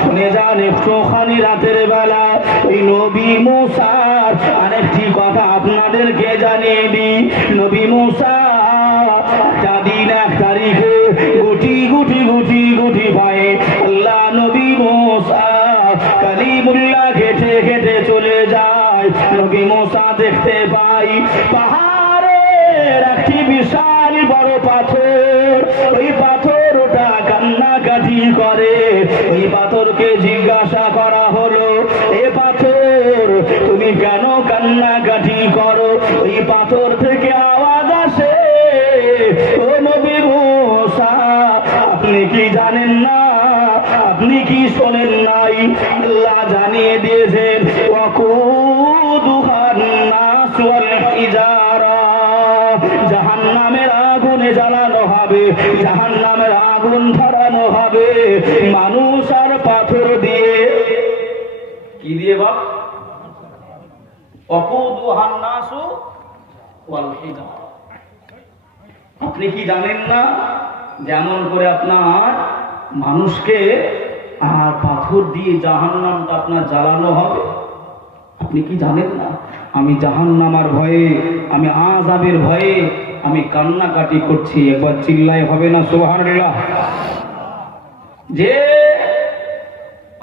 শুনে যান একটুখানি রাতের বেলা ওই নবী মুসার আরেকটি কথা আপনাদেরকে জানিয়ে দিই। নবী মুসা একটা দিন এক তারিখে গুটি গুটি গুটি গুটি পায়ে আল্লাহ নবী মুসা কালিমুল্লাহ ঘেটে ঘেটে চলে যায়। নবী মুসা দেখতে পাই পাহাড়ের একটি বিশাল বড় পাথর, ওই পাথরটা কান্নাকাটি করে। ওই পাথরকে জিজ্ঞাসা করা হলো, এ পাথর তুমি কেন কান্নাকাটি করো? ওই পাথর থেকে আওয়াজ আসে, ও নবী মুসা আপনি কি জানেন না, আপনি কি শোনেন নাই? আল্লাহ জানিয়ে দিয়েছেন ওয়াকুদুহান নাস ওয়াল হিজারা, জাহান্নামের আগুনে জ্বালানো হবে, জাহান্নামের আগুন ধরানো হবে মানুষ আর পাথর দিয়ে। কি দিয়ে বাপ? ওয়াকুদুহান নাস ওয়াল হিজারা। আপনি কি জানেন না যেমন করে আপনার মানুষকে আর পাথর দিয়ে জাহান্নামটা আপনার জ্বালানো হবে? আপনি কি জানেন না? আমি জাহান্নামার ভয়ে, আমি আযাবের ভয়ে আমি কান্নাকাটি করছি। একবার চিল্লাই হবে না সুবহানাল্লাহ? যে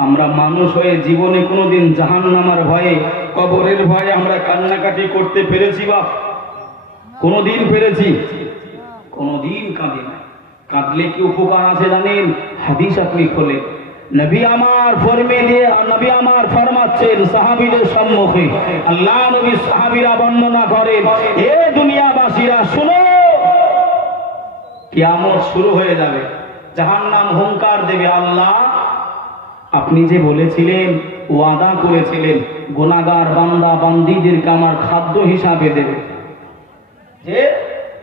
আমরা মানুষ হয়ে জীবনে কোনোদিন জাহান্নামার ভয়ে, কবরের ভয়ে আমরা কান্নাকাটি করতে পেরেছি বা কোনোদিন পেরেছি? কোনোদিন কাঁদি না। কাঁদলে কি উপকার আছে জানেন? হাদিস আপনি খোলে, নবী আমার নবী আমার ফরমাচ্ছেন সাহাবীদের সম্মুখে, আল্লাহ নবী সাহাবীরা বর্ণনা করেন, এ দুনিয়াবাসীরা শুনো, কিয়ামত শুরু হয়ে যাবে, জাহান্নাম হুঙ্কার দেবে, আল্লাহ আপনি যে বলেছিলেন, ওয়াদা করেছিলেন গুনাহগার বান্দা বান্দীদেরকে আমার খাদ্য হিসাবে দেবে, যে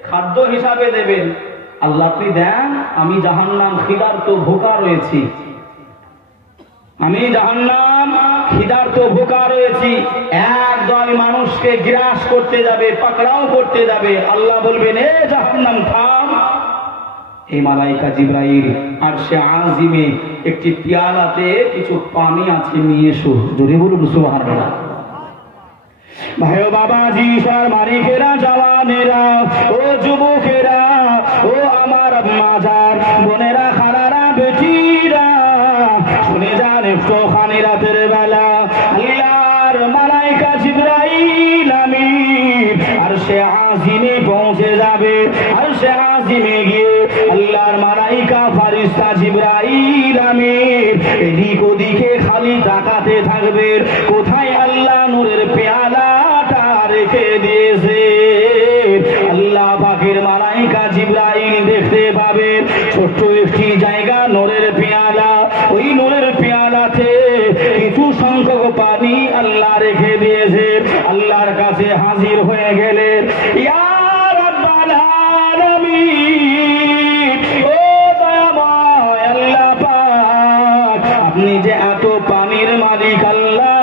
খাদ্য হিসাবে দেবেন, আল্লাহ আপনি দেন, আমি জাহান্নাম খিদার্ত ভোকা রয়েছি, আমি জাহান্নাম খিদার্ত ভোকা রয়েছি। একদল মানুষকে গ্রাস করতে যাবে, পাকড়াও করতে যাবে। আল্লাহ বলবেন, এ জাহান্নাম থাম। এই মালাইকা জিবরাইল আরশে আজিমে একটি পিয়ালাতে কিছু পানি আছে, নিয়ে এসো। জোরে বলুন সুবহানাল্লাহ। ভাইও বাবাজি, সর মালিকেরা, জওয়ানেরা, ও যুবকেরা, ও আমার আম্মা জান বোনেরা, খালারা বেটিরা, শুনে যান একটুখানি রাতের বেলা আল্লাহর মালাইকা জিবরাইল আমিন আরশে আজিমে পৌঁছে যাবে। আরশে আজিমে গিয়ে আল্লাহর মালাইকা ফারিস্তা জিবরাইল আমিন এদিক ওদিকে খালি তাকাতে থাকবে, কোথায় আল্লাহ নূরের পেয়ালাটা রেখে দিয়েছে। আল্লাহ পাকের মালাইকা জিবরাইল দেখতে পাবে ছোট্ট একটি জায়গা, নূরের পেয়ালা, ওই নূরের পেয়ালাতে কিছু সংখ্যক পানি আল্লাহ রেখে দিয়েছে। আল্লাহর কাছে হাজির হয়ে গেলেন, ইয়া রাব্বাল আলামিন, ও দয়াময় আল্লাহ পাক, আপনি যে এত পানির মালিক আল্লাহ,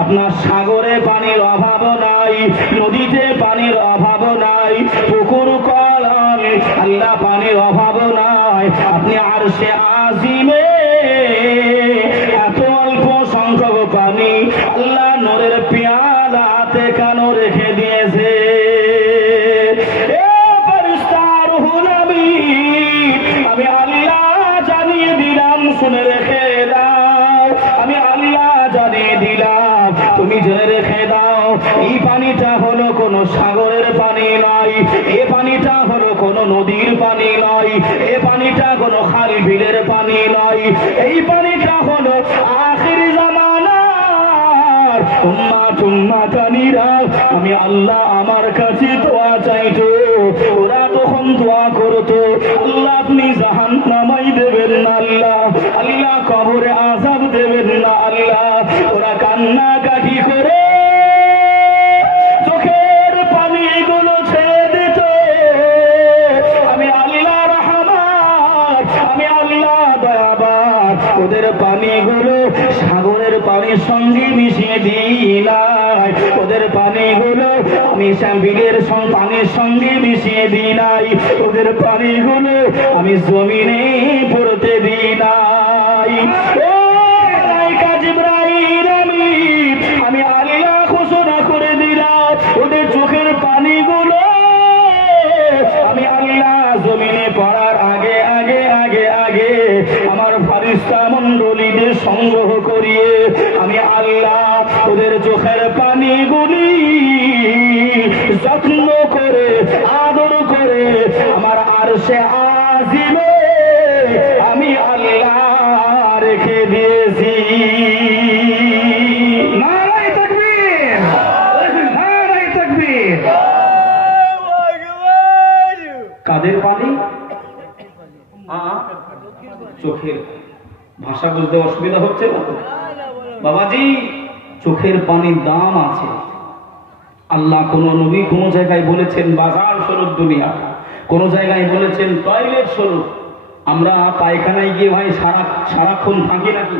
আপনার সাগরে পানির অভাব নাই, নদীতে পানির অভাব নাই, পুকুর কলম আল্লাহ পানির অভাব নাই, আপনি আরশে আজিমে এত অল্প সংখ্যক পানি আল্লাহ নূরের পেয়ালাতে কেন রেখে দিয়েছে? আমি আল্লাহ জানিয়ে দিলাম, শুনে রেখে দাও, আমি আল্লাহ জানিয়ে দিলাম, তুমি জেনে রেখে দাও, এই পানিটা হলো কোন সাগরের পানি নয়, এ পানিটা হলো কোন নদীর পানি নয়, এ পানিটা কোন খাল বিলের পানি নয়, এই পানিটা হলো আখির জামানার উম্মাত উম্মাতানিরা। আমি আল্লাহ আমার কাছে দোয়া চাইতো, ওরা তখন দোয়া করতো, আল্লাহ আপনি জাহান্নামাই দেবেন না, আল্লাহ আল্লাহ কবরে আযাব দেবেন না, আল্লাহ। ওরা কান্নাকাটি করে চোখের পানিগুলো ছেড়ে দিত। আমি আল্লাহ রহমান, আমি আল্লাহ দয়াবান, ওদের পানিগুলো সাগরের পানির সঙ্গে মিশিয়ে দিলাম। নাই, ওদের পানিগুলো আমি শ্যাম্পিনের পানির সঙ্গে মিশিয়ে দিই নাই, ওদের পানিগুলো আমি জমিনে পড়তে দিই নাই। আমি আল্লাহ ঘোষণা করে দিলাম, ওদের চোখের পানিগুলো আমি আল্লাহ জমিনে পড়ার আগে আগে আগে আগে আমার ফারিস্তা মণ্ডলীদের সংগ্রহ করিয়ে আমি আল্লাহ ওদের চোখের পানিগুলি যত্ন করে আদর করে আমার আরশে আজিমে আমি আল্লাহ রেখে দিয়েছি। নারায়ে তাকবীর, নারায়ে তাকবীর। কাদের পানি? চোখের। ভাষা বুঝতে অসুবিধা হচ্ছে না তো বাবাজি? চোখের পানির দাম আছে। আল্লাহ কোন নবী কোন জায়গায় বলেছেন বাজার স্বরূপ দুনিয়া, কোন জায়গায় বলেছেন টয়লেট স্বরূপ। আমরা পায়খানায় গিয়ে ভাই সারাক্ষণ থাকি নাকি?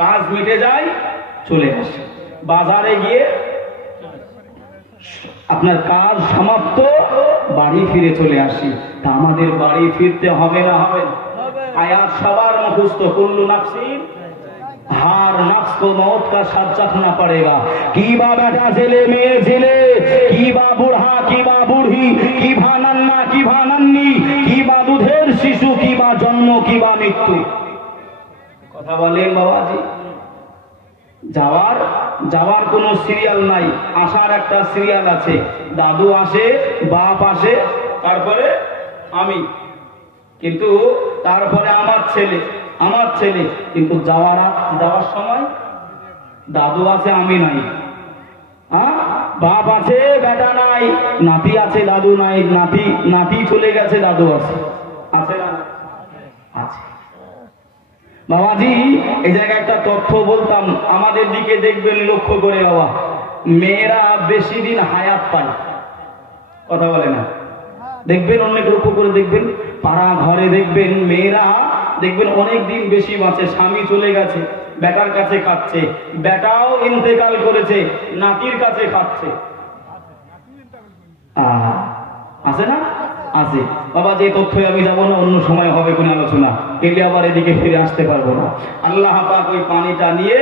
কাজ মিটে যায় চলে আসে, বাজারে গিয়ে আপনার কাজ সমাপ্ত বাড়ি ফিরে চলে আসি। তা আমাদের বাড়ি ফিরতে হবে না? হবে। আয়াত সবার মুখস্থ, কুল্লু নাফসিন হার নফস को मौत का साथ चखना पड़ेगा। की बा बेटा ছেলে মেয়ে ছেলে, কি বা বুড়া কি বা বুড়ি, কি বা নান্না কি বা নান্নি, কি বা দুধের শিশু, কি বা জন্ম কি বা মৃত্যু। কথা বলেন বাবাজি? যাওয়ার কোনো সিরিয়াল নাই, আসার একটা সিরিয়াল আছে। দাদু আসে, বাপ আসে, তারপরে আমি, কিন্তু তারপরে আমার ছেলে, কিন্তু যাওয়ার সময় দাদু আছে আমি নাই, বাপ আছে বেটা নাই, নাতি আছে দাদু নাই, নাতি চলে গেছে দাদু আছে না? আছে। বাবাজি এই জায়গায় একটা তথ্য বলতাম, আমাদের দিকে দেখবেন লক্ষ্য করে বাবা, মেয়েরা বেশি দিন হায়াত পায়। কথা বলে না? দেখবেন অনেক লক্ষ্য করে দেখবেন, পাড়া ঘরে দেখবেন মেয়েরা দেখবেন অনেক দিন বেশি বাঁচে। স্বামী চলে গেছে, বেটার কাছে খাচ্ছে, বেটাও ইন্তেকাল করেছে, নাতির কাছে খাচ্ছে। আছে না? আছে। বাবা যে তথ্যে আমি যাবো না, অন্য সময় হবে কোন আলোচনা, এলে আবার এদিকে ফিরে আসতে পারবো না। আল্লাহ পাক ওই পানিটা নিয়ে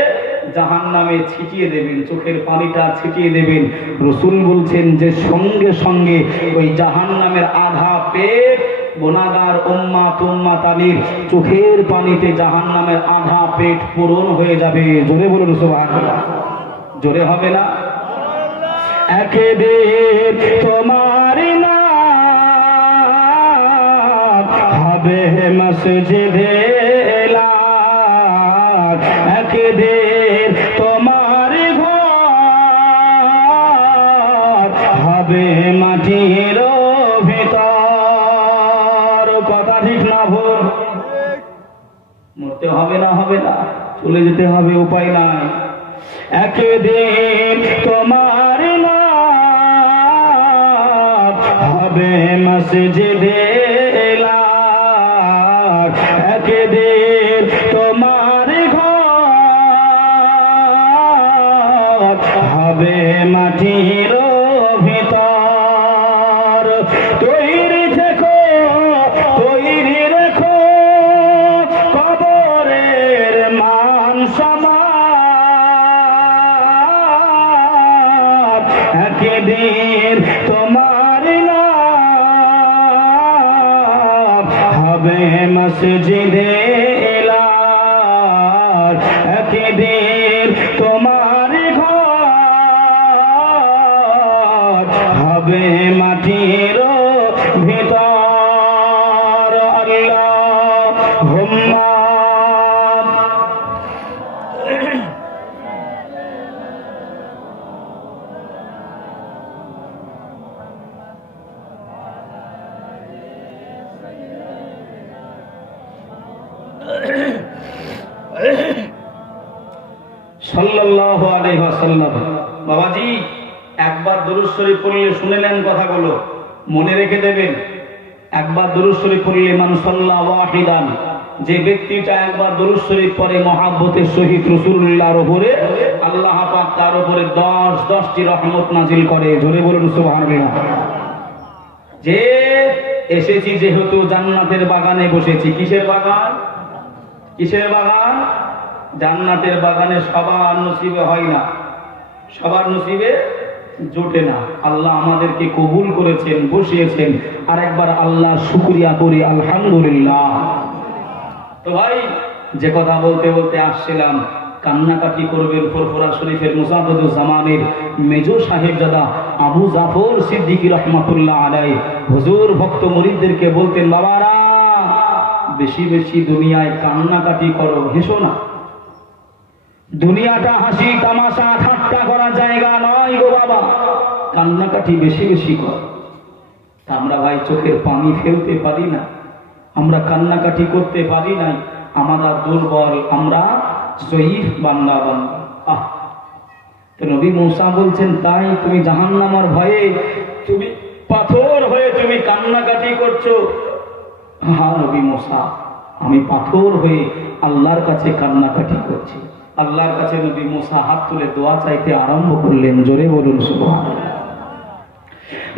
জাহান্নামে ছিটিয়ে দেবেন, চোখের পানিটা ছিটিয়ে দেবেন। রাসূল বলছেন যে সঙ্গে সঙ্গে ওই জাহান্নামের আধা পেট গুনাহগার উম্মাতানির চোখের পানিতে জাহান্নামের আধা পেট পূরণ হয়ে যাবে। জোরে বলুন সুবহানাল্লাহ। জোরে হবে না? একে দে তোমার না হবে মসজিদে লাগ, একে দে তোমার ঘর হবে মাটির ভিতর। কথা ঠিক না ভুল? মরতে হবে না? হবে না, চলে যেতে হবে, উপায় নাই। একদিন তোমার নাম হবে মসজিদে লাগ, একদিন তোমার ঘর হবে মাটির ভিতর। তৈরি থেকো, তৈরি রেখো কবরের মান সমান। একদিন তোমার নাম হবে মসজিদে লাগ, একদিন তোমার ঘর হবে মাটির ভিতর। আল্লাহুম্মা সাল্লাল্লাহু আলাইহি ওয়াসাল্লাম। বাবাজি একবার দরুদ শরীফ পড়লে শুনে নেন কথাগুলো, মনে রেখে দেবেন। একবার দরুদ শরীফ পড়লে মান সাল্লা ওয়াহিদান, যে ব্যক্তিটা একবার দরুদ শরীফ পড়ে মহাব্বতের সহিত রাসূলুল্লাহর উপরে, আল্লাহ পাক তার উপরে 10টি রহমত নাজিল করে। জোরে বলুন সুবহানাল্লাহ। যে এসেছি যেহেতু জান্নাতের বাগানে বসেছি। কিসের বাগান? কিসের বাগান? জান্নাতের বাগানে সবার নসিবে হয় না, সবার নসিবে জোটে না। আল্লাহ আমাদেরকে কবুল করেছেন, বসিয়েছেন। আর একবার আল্লাহ শুকরিয়া করি, আলহামদুলিল্লাহ। তো ভাই, যে কথা বলতে বলতে আসছিলাম, কান্নাকাটি করবেন ফুরফুরা শরীফের মুজাদ্দিদুজ্জামানের মেজর সাহেবজাদা আবু জাফর সিদ্দিকী রহমাতুল্লাহ আলাইহি হুজুর ভক্ত মুরিদদেরকে বলতেন, বাবারা বেশি বেশি দুনিয়ায় কান্নাকাটি করো, হেসো না। দুনিয়াটা হাসি তামাশা ঠাট্টা করার জায়গা নয় গো বাবা, কান্নাকাটি বেশি বেশি কর। আমরা ভাই চোখের পানি ফেলতে পারি না, আমরা কান্নাকাটি করতে পারি নাই, আমরা দুর্বল, আমরা জয়ীফ বান্দা বান্দা। তো নবী মূসা বলছেন, তাই তুমি জাহান্নামের ভয়ে তুমি পাথর হয়ে তুমি কান্নাকাটি করছো? হ্যাঁ নবী মূসা, আমি পাথর হয়ে আল্লাহর কাছে কান্নাকাটি করছি। আল্লাহর কাছে নবী মূসা হাত তুলে দোয়া চাইতে আরম্ভ করলেন। জোরে বলুন সুবহানাল্লাহ।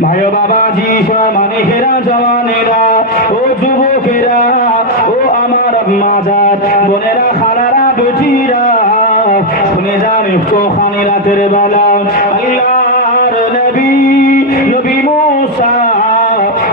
ভাই বাবাজি, মানিকেরা, জওয়ানেরা, ও যুবকেরা, ও আমার আম্মাজান, বোনেরা, খালারা, বেটিরা, শুনে যান একটুখানি রাতের বেলা আল্লাহর নবী নবী মূসা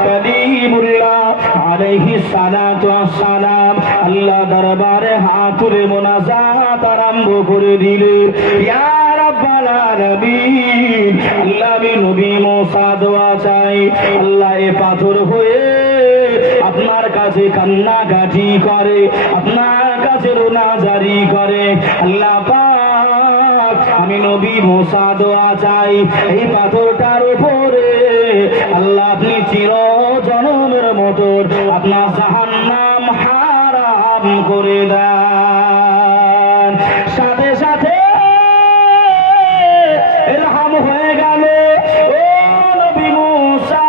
কালিমুল্লাহ আলাইহিস সালাতু ওয়াসসালাম আল্লাহ দরবারে হাত তুলে মুনাজাত আরম্ভ করে দিলেন। ইয়া রাব্বাল আলামিন, আল্লাহ নবী মূসা দোয়া চাই, আল্লাহ এ পাথর হয়ে আপনার কাছে কান্নাকাটি করে, আপনার কাছে রোনাজারি করে। আল্লাহ পাক, আমি নবী মূসা দোয়া চাই, এই পাথরটার উপরে আল্লাহ আপনি চির জনমের মতো আপনার জাহান্নাম হারাম করে দেন। সাথে সাথে এরহাম হয়ে গেল। ও নবী মূসা,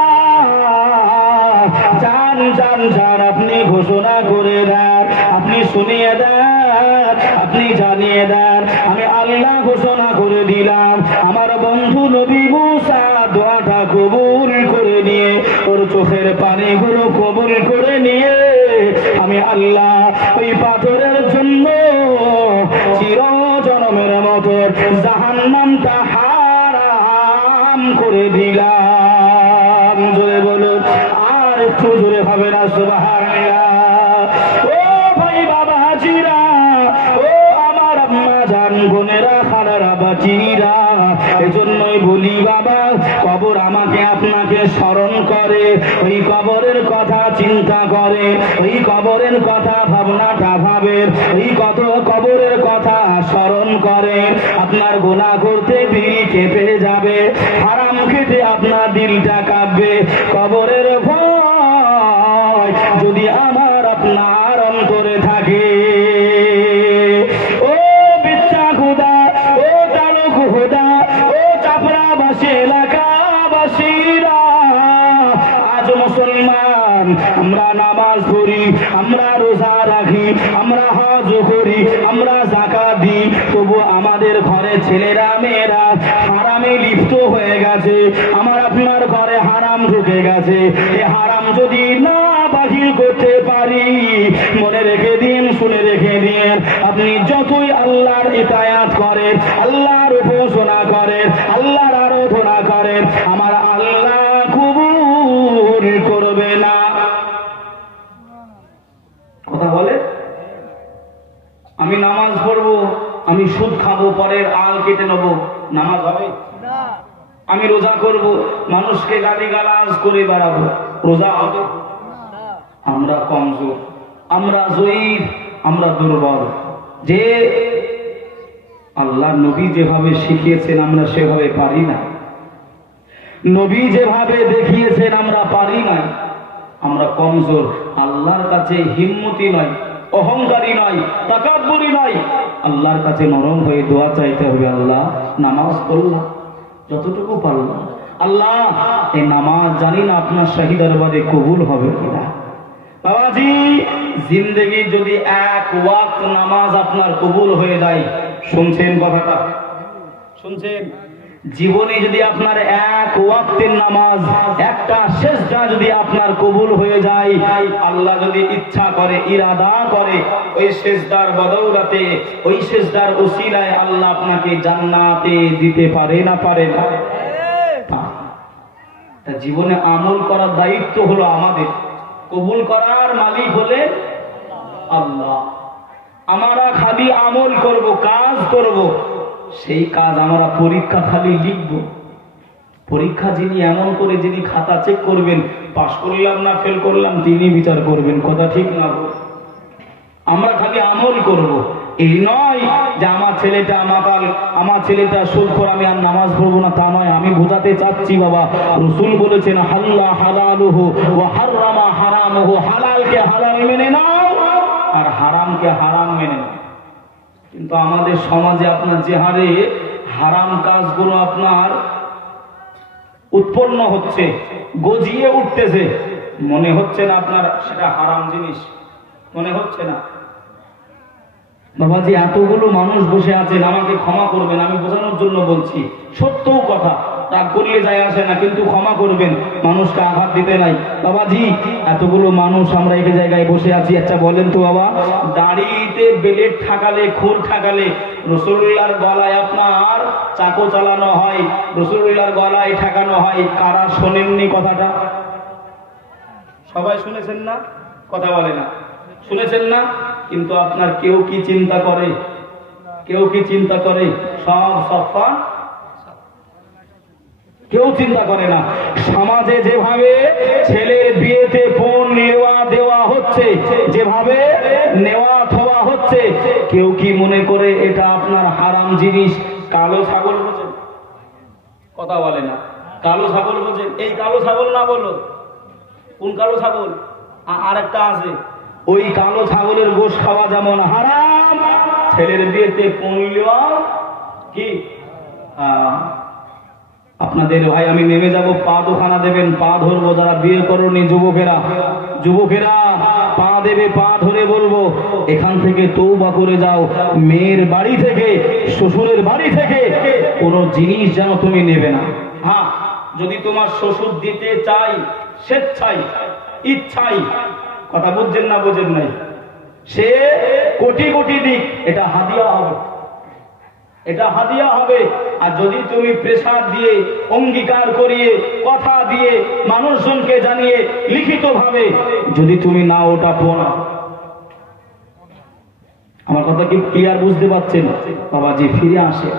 জান জান জান, আপনি ঘোষণা করে দেন, আপনি শুনিয়ে দেন, আপনি জানিয়ে দেন, আমি আল্লাহ ঘোষণা করে দিলাম। আমার বন্ধু নবী মূসা দোয়াটা কবুল করে নিয়ে, ওর চোখের পানিগুলো কবুল করে নিয়ে, আমি আল্লাহ ওই পাথরের জন্য চির জনমের মতো জাহান্নামটা হারাম করে দিলাম। জোরে বলুন, আর একটু জোরে হবে না সুবহানাল্লাহ। ও ভাই বাবাজিরা, ও আমার আম্মা জান, বোনেরা, খালারা, বাচিরা, এজন্যই বলি বাবা, কবর আমাকে আপনাকে স্মরণ করে, ওই কবরের কথা চিন্তা করে, ওই কবরের কথা ভাবনাটা ভাবে, ওই কত কবরের কথা স্মরণ করে। আপনার গুনাহ করতে দিল কেঁপে যাবে, হারাম খেতে আপনার দিলটা কাঁপবে। কবরের ভয় যদি আমার আপনার অন্তরে থাকে, ও বিচ্ছা খুদা, ও তালুক খুদা, ও চাপড়াবাসী এলাকাবাসীরা, আজ মুসলমান আমরা নামাজ পড়ি, আমরা রোজা রাখি, আমরা হজ করি, আমরা যাকাত দিই, তবু আমাদের ঘরে ছেলেরা মেয়েরা হারামে লিপ্ত হয়ে গেছে। আমার আপনার ঘরে হারাম ঢুকে গেছে। এ হারাম যদি না বাহির করতে পারি, মনে রেখে দিন, শুনে রেখে দিন, আপনি যতই আল্লাহর ইতায়াত করেন, আল্লাহর উপাসনা করেন, আল্লাহর আরাধনা করেন, আমার আল্লাহ কবুল করবে না। কথা বলে, আমি নামাজ পড়বো, আমি সুদ খাবো, পরের আল কেটে নেবো, নামাজ হবে? আমি রোজা করব, মানুষকে গালিগালাজ করে বেড়াবো, রোজা হবে? আমরা কমজোর, আমরা জয়ীফ, আমরা দুর্বল। যে আল্লাহ নবী যেভাবে শিখিয়েছেন আমরা সেভাবে পারি না, নবী যেভাবে দেখিয়েছেন আমরা পারি না, আমরা কমজোর। আল্লাহর কাছে হিম্মতি নয়, অহংকারী নয়, তাকাব্বুরি নয়, আল্লাহর কাছে নরম হয়ে দোয়া চাইতে হবে। আল্লাহ নামাজ পড়লাম যতটুকু পারলাম, আল্লাহ এই নামাজ জানি না আপনার শাহী দরবারে কবুল হবে কিনা। বাবাজি, জিন্দেগি যদি এক ওয়াক্ত নামাজ আপনার কবুল হয়ে যায়, শুনছেন কথাটা, শুনছেন? জীবনে যদি আপনার এক ওয়াক্তের নামাজ, একটা সেজদা যদি আপনার কবুল হয়ে যায়, আল্লাহ যদি ইচ্ছা করে, ইরাদা করে, ওই সেজদার বদৌলতে, ওই সেজদার উসিলায় আল্লাহ আপনাকে জান্নাতে দিতে পারে না পারে না? তা জীবনে আমল করার দায়িত্ব হলো আমাদের, কবুল করার মালিক হলেন আল্লাহ। আমরা খালি আমল করব, কাজ করব, সেই কাজ আমরা পরীক্ষা খালি লিখব। পরীক্ষা যিনি এমন করে যিনি খাতা চেক করবেন, পাস করলাম না ফেল করলাম তিনি বিচার করবেন, কথা ঠিক না? আমরা খালি আমল করব, এই নয় যে আমার ছেলেটা আমাকাল, আমার ছেলেটা সুদখোর, আমি আর নামাজ পড়বো না, তা নয়। আমি বোঝাতে চাচ্ছি বাবা, রাসূল বলেছেন হাল্লা হালালুহু ওয়া হারামা হারামুহু, হালালকে হালাল মেনে নাও আর হারামকে হারাম মেনে নাও। কিন্তু আমাদের সমাজে আপনার যে হারে হারাম কাজগুলো আপনার উৎপন্ন হচ্ছে, গজিয়ে উঠতেছে, মনে হচ্ছে না আপনার সেটা হারাম জিনিস, মনে হচ্ছে না। বাবাজি, এতগুলো মানুষ বসে আছেন, আমাকে ক্ষমা করবেন, আমি বোঝানোর জন্য বলছি, সত্যও কথা, রাগ করলে যায় আসে না, কিন্তু ক্ষমা করবেন, মানুষকে আঘাত দিতে নাই। বাবাজি, এতগুলো মানুষ আমরা এক জায়গায় বসে আছি, আচ্ছা বলেন তো বাবা, দাড়িতে বেলেট ঠাকালে, খুর ঠাকালে, রাসূলুল্লাহর গলায় আপনার চাকু চালানো হয়, রাসূলুল্লাহর গলায় ঠাকানো হয়, কারা শোনেননি কথাটা? সবাই শুনেছেন না? কথা বলে না, শুনেছেন না? কিন্তু আপনার কেউ কি চিন্তা করে? কেউ কি চিন্তা করে? সব সফা, কেউ চিন্তা করে না। সমাজে যেভাবে ছেলের বিয়েতে পণ নেওয়া দেওয়া হচ্ছে, যেভাবে নেওয়া থওয়া হচ্ছে, কেউ কি মনে করে এটা আপনার হারাম জিনিস? কালো ছাগল বোঝেন? কথা বলে না। কালো ছাগল বোঝেন? এই কালো ছাগল না, বলো কোন কালো ছাগল? আর একটা আছে, ওই কালো ছাগলের গোশ খাওয়া যেমন হারাম, ছেলের বিয়েতে পণ নেওয়া কি? আপনাদের ভাই আমি নেমে যাব, পা দোখানা দেবেন, পা ধরবো। যারা বিয়ে করনি যুবকেরা, যুবকেরা পা দেবে, পা ধরে বলবো এখান থেকে তওবা করে যাও। মেয়ের বাড়ি থেকে, শ্বশুরের বাড়ি থেকে কোনো জিনিস যেন তুমি নেবে না। হ্যাঁ, যদি তোমার শ্বশুর দিতে চাই, স্বেচ্ছাই, ইচ্ছাই, কথা বুঝছেন না? বোঝেন নাই? সে কোটি কোটি দিক, এটা হাদিয়া হবে, এটা হাদিয়া হবে। আর যদি তুমি প্রেসার দিয়ে, অঙ্গীকার করিয়ে, কথা দিয়ে, মানুষজনকে জানিয়ে, লিখিত ভাবে যদি তুমি না ওটা পোনা, আমার কথা কি ক্লিয়ার বুঝতে পারছেন? বাবাজি ফিরে আসে,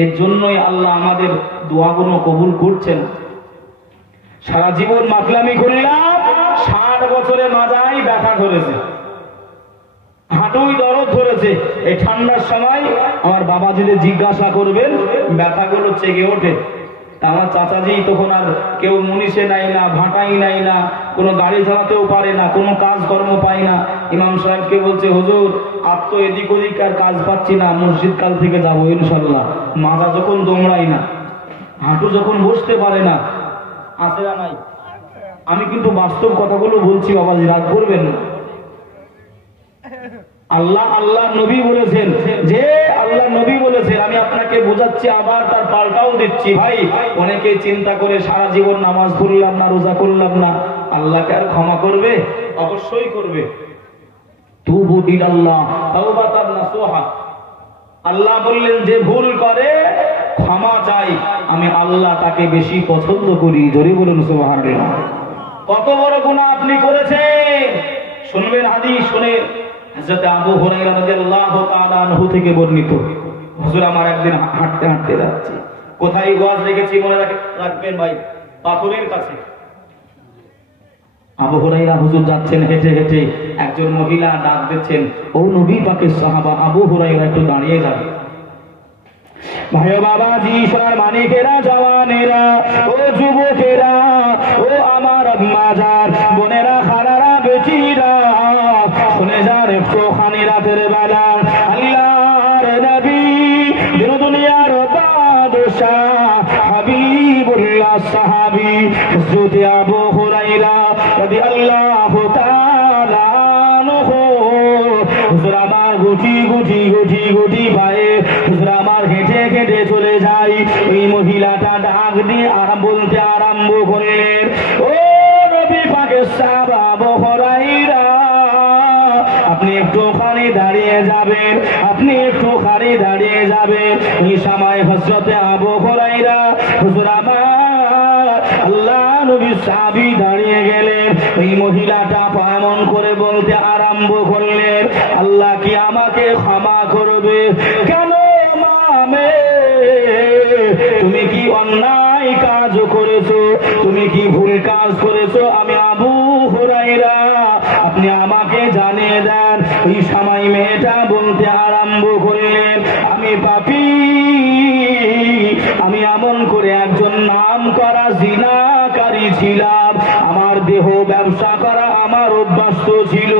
এর জন্যই আল্লাহ আমাদের দোয়াগুলো কবুল করছেন। সারা জীবন মাতলামি করলাম, 60 বছরে মাজায় ব্যথা ধরেছে, হাঁটুই দরদ ধরেছে। এই ঠান্ডার সময় আমার বাবা যদি জিজ্ঞাসা করবেন, ব্যথাগুলো চেগে ওঠে। আমার চাচাজি তখন আর কেউ মুনিশে নাই না, ভাটাই নাই না, কোনো গাড়ি চালাতেও পারে না, কোনো কাজকর্ম পায় না। ইমাম সাহেবকে বলছে, হুজুর আর তো এদিক ওদিক আর কাজ পাচ্ছি না, মসজিদ কাল থেকে যাবো ইনশাল্লাহ। মাজা যখন দোমড়াই না, হাঁটু যখন বসতে পারে না, আছে না নাই? আমি কিন্তু বাস্তব কথাগুলো বলছি, বাবাজি রাগ করবেন না। আল্লাহ আল্লাহ নবী বলেছেন, যে আল্লাহ নবী বলেছেন, আমি আপনাকে বোঝাচ্ছি, আবার তার পাল্টাও দিচ্ছি। ভাই, অনেকে চিন্তা করে সারা জীবন নামাজ পড়লাম না, রোজা করলাম না, আল্লাহকে আর ক্ষমা করবে? অবশ্যই করবে। তুবু ইলাল্লাহ তাওবাতান নাসুহা, আল্লাহ বললেন যে ভুল করে ক্ষমা চাই, আমি আল্লাহ তাকে বেশি পছন্দ করি। জোরে বলুন সুবহানাল্লাহ। কত বড় গুনাহ আপনি করেছেন, শুনবেন হাদিস, শুনে হযরত আবু হুরায়রা রাদিয়াল্লাহু তাআলা আনহু থেকে বর্ণিত, হুজুর আমার একদিন হাঁটতে হাঁটতে যাচ্ছি, কোথায় ওয়াজ রেখেছি মনে রাখবেন ভাই, পাথরের কাছে। আবু হুরায়রা হুজুর যাচ্ছেন হেঁটে হেঁটে, একজন মহিলা ডাক দিচ্ছেন, ও নবী পাকের সাহাবা আবু হুরায়রা একটু দাঁড়িয়ে যাবে। ভাই বাবাজি, সোনার মানিকেরা, জওয়ানেরা, ও যুবকেরা, ও আমার মাজার বোনেরা, খালারা, বেটিরা, শুনে যান একটুখানি রাতের বেলা আল্লাহর নবী, দিন দুনিয়ার বাদশাহ, হাবিবুল্লাহ সাহাবী হযরত আবু হুরায়রা রাদিয়াল্লাহু তাআলা আনহু, হুজুর আমার গুটি গুটি গুটি গুটি পায়ে, হুজুর আমার হেঁটে হেঁটে চলে যায় ওই মহিলাটা ডাক দিয়ে বলতে আরম্ভ করলেন, ও নবী পাকের সাহাবা আবু হুরায়রা, আপনি একটুখানি দাঁড়িয়ে যাবেন, আপনি একটুখানি দাঁড়িয়ে যাবেন। এই সময় হযরতে আবু হুরায়রা, হুজুর আমার আল্লাহ নবী সাহাবী দাঁড়িয়ে গেলেন। ওই মহিলাটা এমন করে বলতে আরম্ভ করলেন, আল্লাহ কি আমাকে ক্ষমা করবে? কেন মামে, তুমি কি অন্যায় কাজ করেছো? তুমি কি ভুল কাজ করেছো? আমি আবু হুরায়রা, আপনি আমাকে জানিয়ে দেন। এই সময় মেয়েটা বলতে আরম্ভ করলেন, আমি পাপী, আমি এমন করে একজন নাম করা জিনাকারী ছিলাম। আমার দেহ ব্যবসা করা আমার অভ্যস্ত ছিল।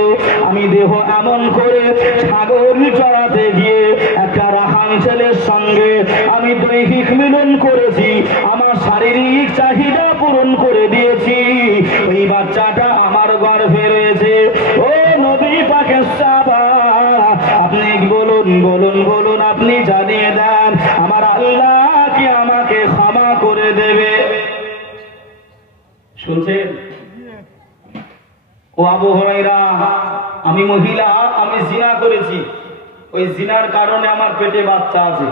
আমি দেহ এমন করে ছাগল চড়াতে গিয়ে একটা রাখাল ছেলের সঙ্গে আমি দৈহিক মিলন করেছি, আমার শারীরিক চাহিদা পূরণ করে দিয়েছি। ওই বাচ্চাটা আমার গর্ভে রয়েছে। ও নবী পাকের সাহাবা, আপনি বলুন বলুন বলুন, আপনি জানিয়ে দেন আমার আল্লাহ কি আমাকে ক্ষমা করে দেবে? শুনছেন? ও আবু হুরায়রা, আমি মহিলা, আমি জিনা করেছি, ওই জিনার কারণে আমার পেটে বাচ্চা আছে,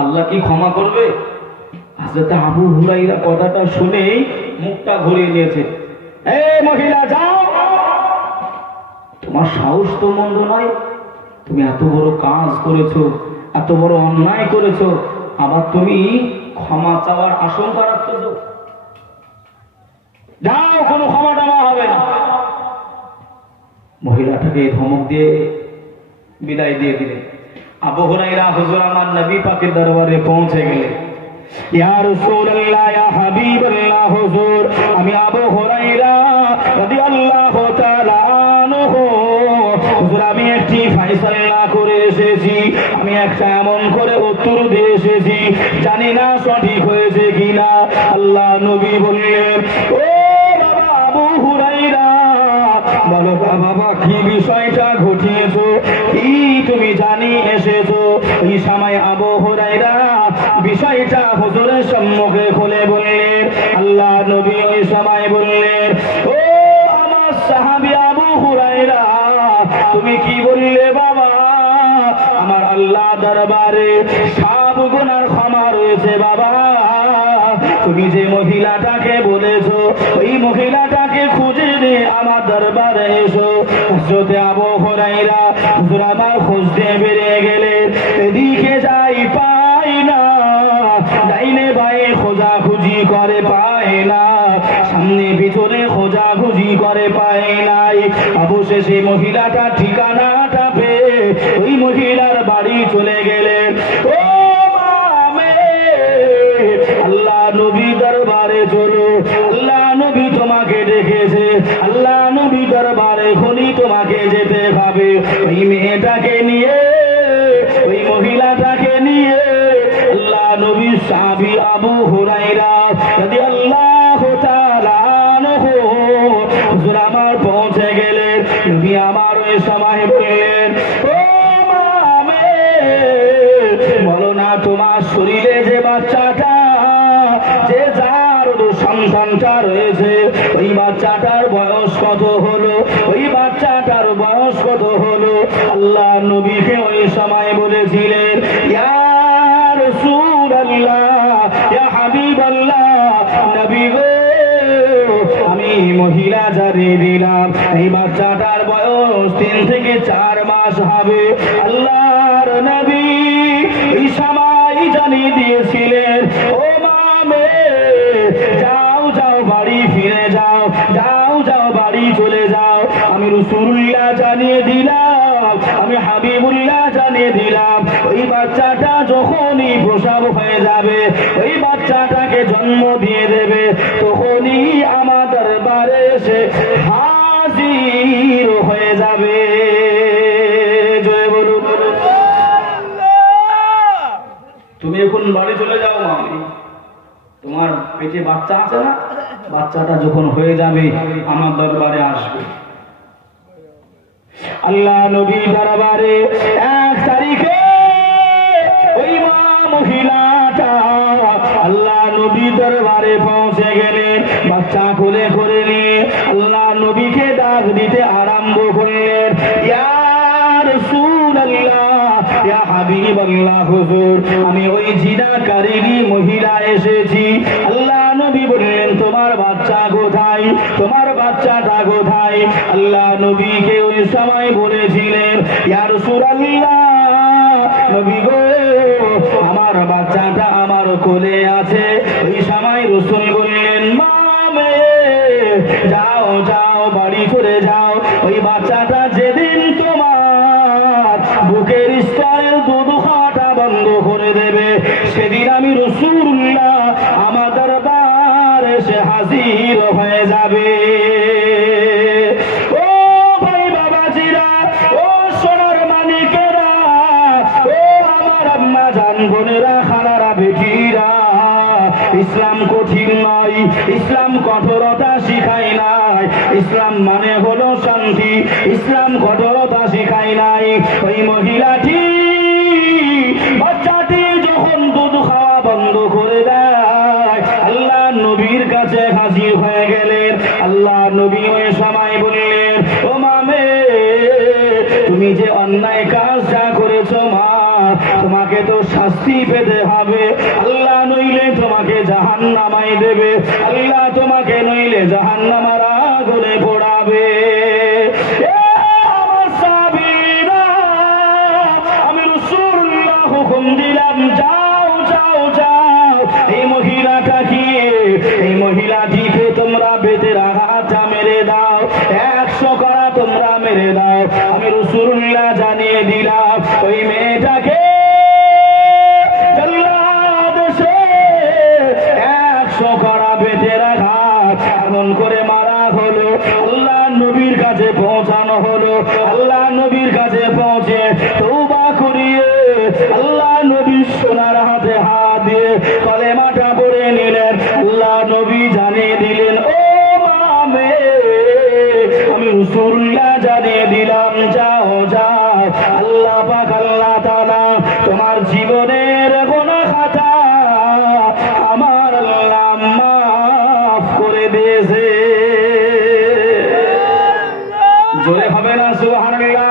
আল্লাহ কি ক্ষমা করবে? হযরত আবু হুরায়রা কথাটা শুনেই মুখটা ঘুরিয়ে নিয়েছে। এই মহিলা, যাও, তোমার সাহস তো মন্দ নয়, তুমি এত বড় কাজ করেছো, এত বড় অন্যায় করেছো, আবার তুমি ক্ষমা চাওয়ার আশঙ্কা রাখতেছো? যাও, কোনো ক্ষমা টমা হবে না। মহিলাটাকে ধমক দিয়ে বিদায় দিয়ে দিলেন। আবু হুরায়রা হুজুর আমার নবী পাকের দরবারে পৌঁছে গেলেন। ইয়া রাসূলুল্লাহ, ইয়া হাবিবাল্লাহ, হুজুর আমি আবু হুরায়রা রাদিয়াল্লাহু তাআলা আনহু, হুজুর আমি একটি ফয়সালা করে এসেছি, আমি একটা এমন করে উত্তর দিয়ে এসেছি, জানি না সঠিক হয়েছে কিনা। আল্লাহ নবী বললেন, ও বাবা আবু হুরায়রা, বলো বাবা কি বিষয়টা ঘটিয়েছো, কি তুমি জানি এসেছো? এই সময় আবু হুরায়রা বিষয়টা হুজুরের সম্মুখে খুলে বললেন। আল্লাহ নবী ওই সময় বললেন, ও আমার সাহাবী আবু হুরায়রা, তুমি কি বললে বাবা? আমার আল্লাহ দরবারে সব গুনার ক্ষমা রয়েছে বাবা। তুমি যে মহিলাটাকে বলেছো, ওই মহিলাটাকে খুঁজে নিয়ে আমার দরবারে এসো। হযরতে আবু হুরায়রা হুজুর আমার খুঁজতে বেরিয়ে গেলেন। এদিকে যাই পাই না, ডাইনে বাঁয়ে খোঁজাখুঁজি করে পায় না, সামনে ভিতরে খোঁজাখুঁজি করে পায় নাই। অবশেষে মহিলাটা ঠিকানাটা পেয়ে ওই মহিলার বাড়ি চলে গেলেন। ও মামে, আল্লাহ নবী দরবারে চলো, আল্লাহ নবী তোমাকে ডেকেছে, আল্লাহ নবী দরবারে এখনই তোমাকে যেতে হবে। ওই মেয়েটাকে নিয়ে, ওই মহিলাটাকে নিয়ে আল্লাহ নবী সাহাবী আবু হুরায়রা রাদিয়াল্লাহু তাআলা আনহু হুজুর আমার পৌঁছে গেলেন। নবী আমার ওই সময় বললেন, ও মামে, বলো না তোমার শরীরে যে বাচ্চাটা, যে যার সন্তানটা রয়েছে, ওই বাচ্চাটার বয়স কত হলো? ওই বাচ্চাটার বয়স কত হলো? আল্লাহ নবীকে ওই সময় বলেছিলেন, ইয়া রাসূলুল্লাহ, ইয়া হাবিবাল্লাহ, নবী গো, আমি মহিলা জানিয়ে দিলাম এই বাচ্চাটার বয়স 3 থেকে 4 মাস হবে। আল্লাহর নবী এই সময় জানিয়ে দিয়েছিলেন, ও মামে, যাও যাও বাড়ি ফিরে যাও, যাও যাও বাড়ি চলে যাও। আমি রাসূলুল্লাহ জানিয়ে দিলাম, আমি হাবিবুল্লাহ জানিয়ে দিলাম, ওই বাচ্চাটা যখনই প্রসব হয়ে যাবে, ওই বাচ্চাটাকে জন্ম দিয়ে দেবে, তখনই আমার দরবারে এসে হাজির হয়ে যাবে। জয় বলুন। তুমি এখন বাড়ি চলে যাও মামি, তোমার পেটে বাচ্চা আছে না, বাচ্চাটা যখন হয়ে যাবে আমার দরবারে আসবে। আল্লাহ নবী দরবারে 1 তারিখে ওই মা মহিলাটা হাবিব আল্লাহ হুজুর আমি ওই জিনাকারিনী মহিলা এসেছি। আল্লাহ নবী বললেন তোমার বাচ্চা কোথায়, তোমার বাচ্চাটা কোথায়? আল্লাহ নবীকে ওই সময় বলেছিলেন ইয়া রাসূলুল্লাহ, নবী গো আমার বাচ্চাটা আমার কোলে আছে। ওই সময় রাসূল বললেন মা মেয়ে যাও যাও বাড়ি চলে যাও, ওই বাচ্চাটা যেদিন তোমার বুকের স্তরের দুধ খাওয়াটা বন্ধ করে দেবে সেদিন আমি রাসূলুল্লাহ আমার দরবারে এসে হাজির হয়ে যাবে। ও ভাই বাবাজিরা, ও সোনার মানিকেরা, ও আমার আম্মা জান বোনেরা, খালারা বেটিরা, ইসলাম কঠিন নয়, ইসলাম কঠোরতা শিখায় নাই। ইসলাম মানে হলো শান্তি, ইসলাম কঠোরতা শিখায় নাই। ওই মহিলাটি বাচ্চাটি যখন দুধ খাওয়া বন্ধ করে দেয় আল্লাহ নবীর কাছে হাজির হয়ে গেলেন। আল্লাহ নবী ওই সময় বললেন ও মামে তুমি যে অন্যায় কাজটা করেছো মা, তোমাকে তো শাস্তি পেতে হবে। আল্লাহ নইলে তোমাকে জাহান্নামায় দেবে, আল্লাহ তোমাকে নইলে জাহান্নামার আগুনে পোড়াবে। আমার সাহাবীরা, আমি রাসূলুল্লাহ হুকুম দিলাম যাও যাও যাও এই মহিলাটিকে তোমরা বেতের আঘাতটা মেরে দাও, 100 করা তোমরা মেরে দাও। আমি রাসূলুল্লাহ জানিয়ে দিলাম ওই মেয়েটাকে 100 করা বেতের আঘাত এমন করে মারা হলো। আল্লাহ নবীর কাছে পৌঁছানো হলো। আল্লাহ নবীর কাছে পৌঁছে তওবা করিয়ে আল্লাহ নবী সোনার হাতে হাত দিয়ে কলেমাটা পড়ে নিলেন। আল্লাহ নবী জানিয়ে দিলেন ও মামে আমি রাসূলুল্লাহ জানিয়ে দিলাম যাও যাও, আল্লাহ পাক আল্লাহ তাআলা তোমার জীবনের গুনাহ খাতা আমার আল্লাহ মাফ করে দিয়েছে। জোরে হবে না সুবহানাল্লাহ?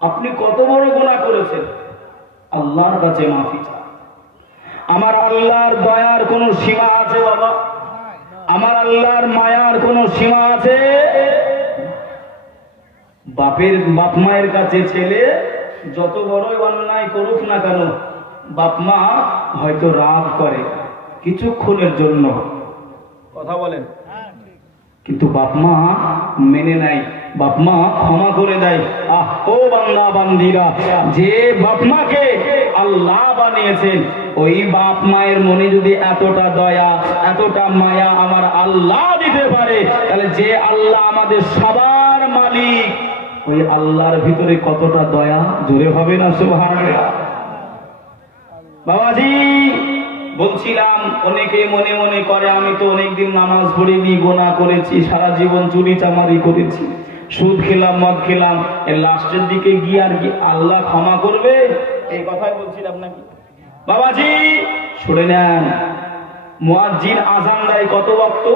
আপনি কত বড় গুনাহ করেছেন, আল্লাহর কাছে মাফি চান। আমার আল্লাহর দয়ার কোনো সীমা আছে বাবা? আমার আল্লাহর মায়ার কোনো সীমা আছে? বাপ মায়ের কাছে ছেলে যত বড়ই অন্যায় করুক না কেন, বাপ মা হয়তো রাগ করে কিছুক্ষণের জন্য, কথা বলেন, কিন্তু বাপ মা মেনে নেয়, বাপ মা ক্ষমা করে দেয়। আহ ও বান্দা বান্দিরা, যে বাপ মাকে আল্লাহ বানিয়েছেন ওই বাপ মায়ের মনে যদি এতটা দয়া এতটা মায়া আমার আল্লাহ দিতে পারে, তাহলে যে আল্লাহ আমাদের সবার মালিক ওই আল্লাহর ভিতরে কতটা দয়া জোরে হবে না সুবহানাল্লাহ? বাবাজি বলছিলাম অনেকে মনে মনে করে আমি তো অনেকদিন নামাজ পড়িনি, গুনাহ করেছি, সারা জীবন চুরি চামারি করেছি, সুদ খেলাম, মদ খেলাম, এর লাস্টের দিকে গিয়ে আর কি আল্লাহ ক্ষমা করবে? এই কথাই বলছিলাম নাকি? বাবাজি শুনে নেন, মুয়াজ্জিন আযান দেয় কত ওয়াক্ত?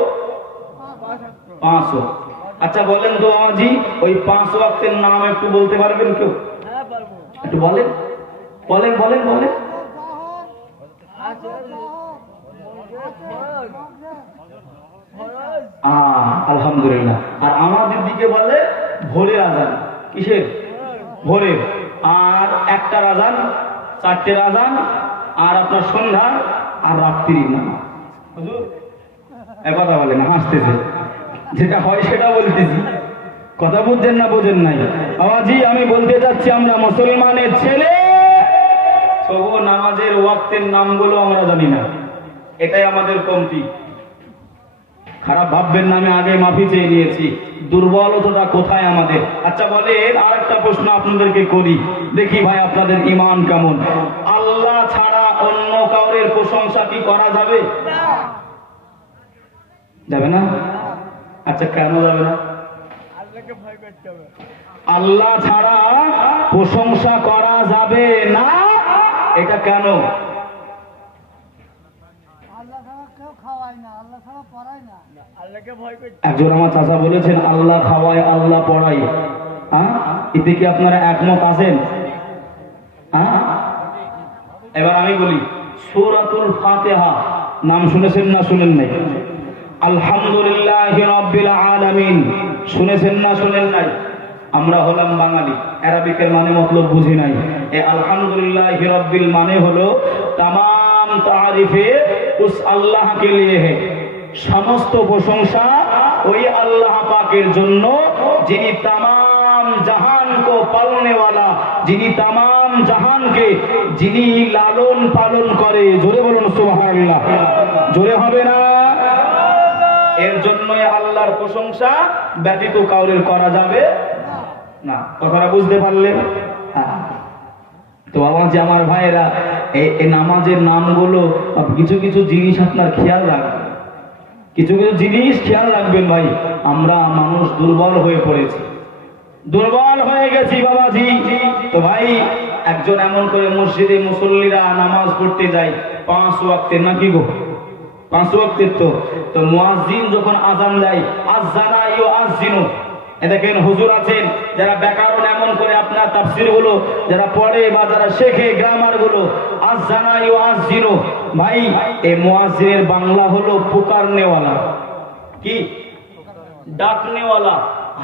5 ওয়াক্ত। আচ্ছা বলেন তো বাবাজি ওই 5 ওয়াক্তের নাম একটু বলতে পারবেন কেউ? হ্যাঁ পারবো। একটু বলেন বলেন বলেন বলেন। আলহামদুলিল্লাহ। আর আমাদের দিকে বলে ভোরের আজান। কিসের? ভোরের। আর একটার আজান, 4টের আজান, আর আপনার সন্ধ্যা আর রাত্রির নামাজ। হুজুর কথা বলে না, হাসতেছে, যেটা হয় সেটা বলতেছি, কথা বুঝছেন না বোঝেন নাই? আওয়াজি আমি বলতে চাচ্ছি আমরা মুসলমানের ছেলে, তবু নামাজের ওয়াক্তের নামগুলো আমরা জানি না, এটাই আমাদের কমতি। খারাপ ভাববেন না, আমি আগে মাফি চেয়ে নিয়েছি, দুর্বলতাটা কোথায় আমাদের। আচ্ছা বলেন আর একটা প্রশ্ন আপনাদেরকে করি, দেখি ভাই আপনাদের ঈমান কেমন। আল্লাহ ছাড়া অন্য কাউরের প্রশংসা কি করা যাবে? যাবে না? আচ্ছা কেন যাবে না? আল্লাহকে ভয় করতে হবে। আল্লাহ ছাড়া প্রশংসা করা যাবে না, এটা কেন? আল্লাহকে ভয় করতে একজন আমার চাচা বলেছেন আল্লাহ খাওয়ায় আল্লাহ পড়ায়, হ্যাঁ এতে কি আপনারা একমত আছেন? হ্যাঁ, এবার আমি বলি সূরাতুল ফাতিহা নাম শুনেছেন না শুনেন নাই? আলহামদুলিল্লাহি রাব্বিল আলামিন শুনেছেন না শুনেন নাই? আমরা হলাম বাঙালি, আরবিকের মানে মতলব বুঝি নাই। এই আলহামদুলিল্লাহি রাব্বিল মানে হলো तमाम तारीफे उस अल्लाह के लिए है, समस्त प्रशंसा वही अल्लाह पाकेर जन्नो जिनी तमाम जहान को पालने वाला, जिनी तमाम जहान के जिनी लालन पालन करे। जोरे बोलुन सुबहानाल्लाह, जोरे होबे ना? এর জন্যই আল্লাহর প্রশংসা ব্যতীত কাউরের করা যাবে না। কথাটা বুঝতে পারলেন? তো আওয়াজ আমার ভাইরা, এই নামাজের নামগুলো কিছু কিছু জিনিস আপনার খেয়াল রাখবেন, কিছু কিছু জিনিস খেয়াল রাখবেন ভাই। আমরা মানুষ দুর্বল হয়ে পড়েছি, দুর্বল হয়ে গেছি বাবাজি। তো ভাই একজন এমন করে মসজিদে মুসল্লিরা নামাজ পড়তে যায় 5 ওয়াক্তের, নাকি গো 5 ওয়াক্তের। তো মুয়াজ্জিন যখন আযান দেয় আযানা ইউআযিনু, দেখেন হুজুর আছেন যারা ব্যাকরণ এমন করে আপনার তাফসীর গুলো যারা পড়ে বা যারা শেখে গ্রামার গুলো, আযানা ইউআযিনু। ভাই এই মুয়াজ্জিনের বাংলা হলো পুকারনেওয়ালা, কি ডাকনেওয়ালা,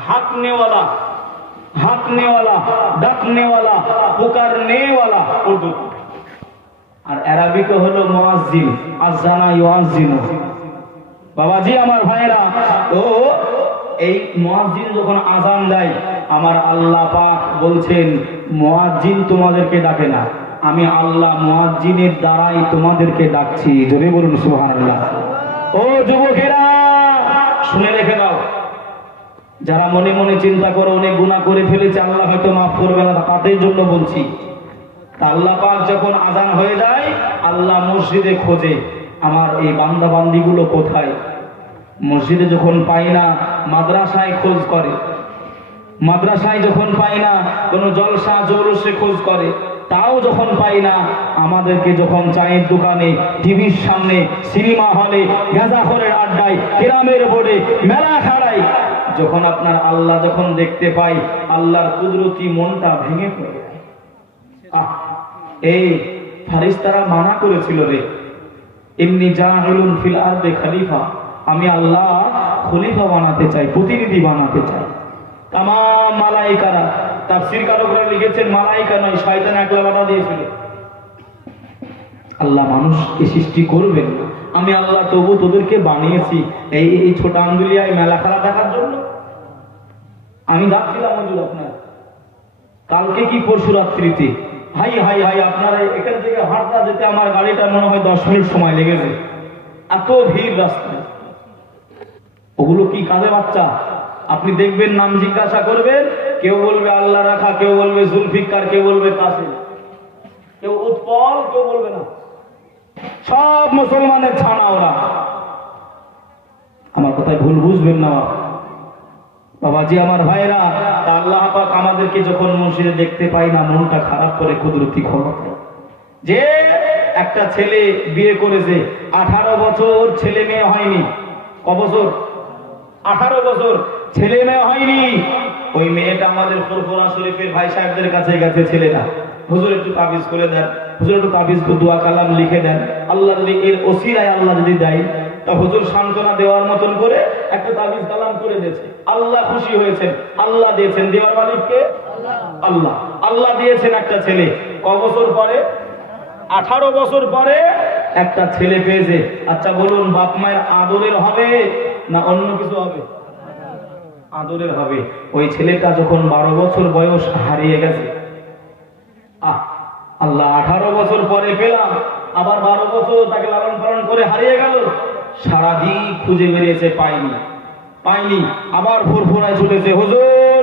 হাঁকনেওয়ালা, হাঁকনেওয়ালা, ডাকনেওয়ালা, পুকারনেওয়ালা উর্দু। আর আরবিতে হলো মুয়াজ্জিন, আযানা ইউআযিনু। বাবাজি আমার ভাইরা, তো এই মুয়াজ্জিন যখন আযান দেয় আমার আল্লাহ পাক বলছেন মুয়াজ্জিন তোমাদেরকে ডাকে না, আমি আল্লাহ মুয়াজ্জিনের দ্বারাই তোমাদেরকে ডাকছি। জোরে বলুন সুবহানাল্লাহ। ও যুবকেরা শুনে রেখে দাও, যারা মনে মনে চিন্তা করো অনেক গুনাহ করে ফেলেছে আল্লাহ হয়তো মাফ করবে না, তাদের জন্য বলছি। আল্লাহ পাক যখন আযান হয়ে যায় আল্লাহ মসজিদে খোঁজে আমার এই বান্দা বান্দিগুলো কোথায়। মসজিদে যখন পাই না মাদ্রাসায় খোঁজ করে, মাদ্রাসায় যখন পাই না কোনো জলসা জৌলসে খোঁজ করে, তাও যখন পাই না আমাদেরকে যখন চায়ের দোকানে, টিভির সামনে, সিনেমা হলে, গাঁজাখোরের আড্ডায়, গ্রামের বোর্ডে, মেলা খাড়ায় যখন আপনার আল্লাহ যখন দেখতে পাই আল্লাহর কুদরতি মনটা ভেঙে পড়ে। এই ফারিস্তারা মানা করেছিল রে, ইন্নী জাইলুন ফিল আরদি খলিফা, আমি আল্লাহ খলিফা বানাতে চাই, প্রতিনিধি বানাতে চাই। তাম মালাইকারা, তাফসীর কারকরা লিখেছেন মালাইকা নয় শয়তান একলা বাধা দিয়েছিল। আল্লাহ মানুষকে সৃষ্টি করবেন, আমি আল্লাহ তবু তোদেরকে বানিয়েছি এই ছোট আঙ্গুলিয়ায় মেলা খেলা দেখার জন্য। আমি যাচ্ছিলাম হুজুর আপনার কালকে কি পরশু রাত্রিতে, হাই হাই হাই আপনারা এখান থেকে হাঁটতে যেতে আমার গাড়িটা মনে হয় 10 মিনিট সময় লেগেছে, এত ভিড় রাস্তায়। ওগুলো কি কাজে বাচ্চা? আপনি দেখবেন নাম জিজ্ঞাসা করবেন, কেউ বলবে আল্লাহ রাখা, কেউ বলবে জুলফিকার, কেউ বলবে কাসিম, কেউ উৎপল, কেউ বলবে না। সব মুসলমানের ছানা ওরা। আমার কথায় ভুল বুঝবেন না বাবাজি আমার ভাইরা। তা আল্লাহ পাক আমাদেরকে যখন মসজিদে দেখতে পাই না মনটা খারাপ করে কুদরতি ক্ষমতা। যে একটা ছেলে বিয়ে করেছে 18 বছর ছেলে মেয়ে হয়নি, কবছর 18 বছর ছেলে মেয়ে হয়নি, ওই মেয়েটা আমাদের ফুরফুরা শরীফের ভাই সাহেবদের কাছে গেছে, ছেলেটা হুজুর একটু তাবিজ করে দেন, হুজুর একটু তাবিজ দোয়া কালাম লিখে দেন, আল্লাহ যদি এর ওসিলায় আল্লাহ যদি দেয় তা হুজুর সান্ত্বনা দেওয়ার মতন করে একটা তাবিজ কালাম করে দিয়েছে। আল্লাহ খুশি হয়েছেন, আল্লাহ দিয়েছেন, দেওয়ার মালিককে আল্লাহ। আল্লাহ দিয়েছেন একটা ছেলে, কবছর পরে 18 বছর পরে একটা ছেলে পেয়েছে। আচ্ছা বলুন বাপ মায়ের আদরের হবে না অন্য কিছু হবে? আদরের হবে। ওই ছেলেটা যখন 12 বছর বয়স হারিয়ে গেছে, আল্লাহ 18 বছর পরে পেলাম, আবার 12 বছর তাকে লালন পালন করে হারিয়ে গেল। সারাদিন খুঁজে বেরিয়েছে, পাইনি পাইনি, আবার ফুরফুরায় ছুটেছে, হুজুর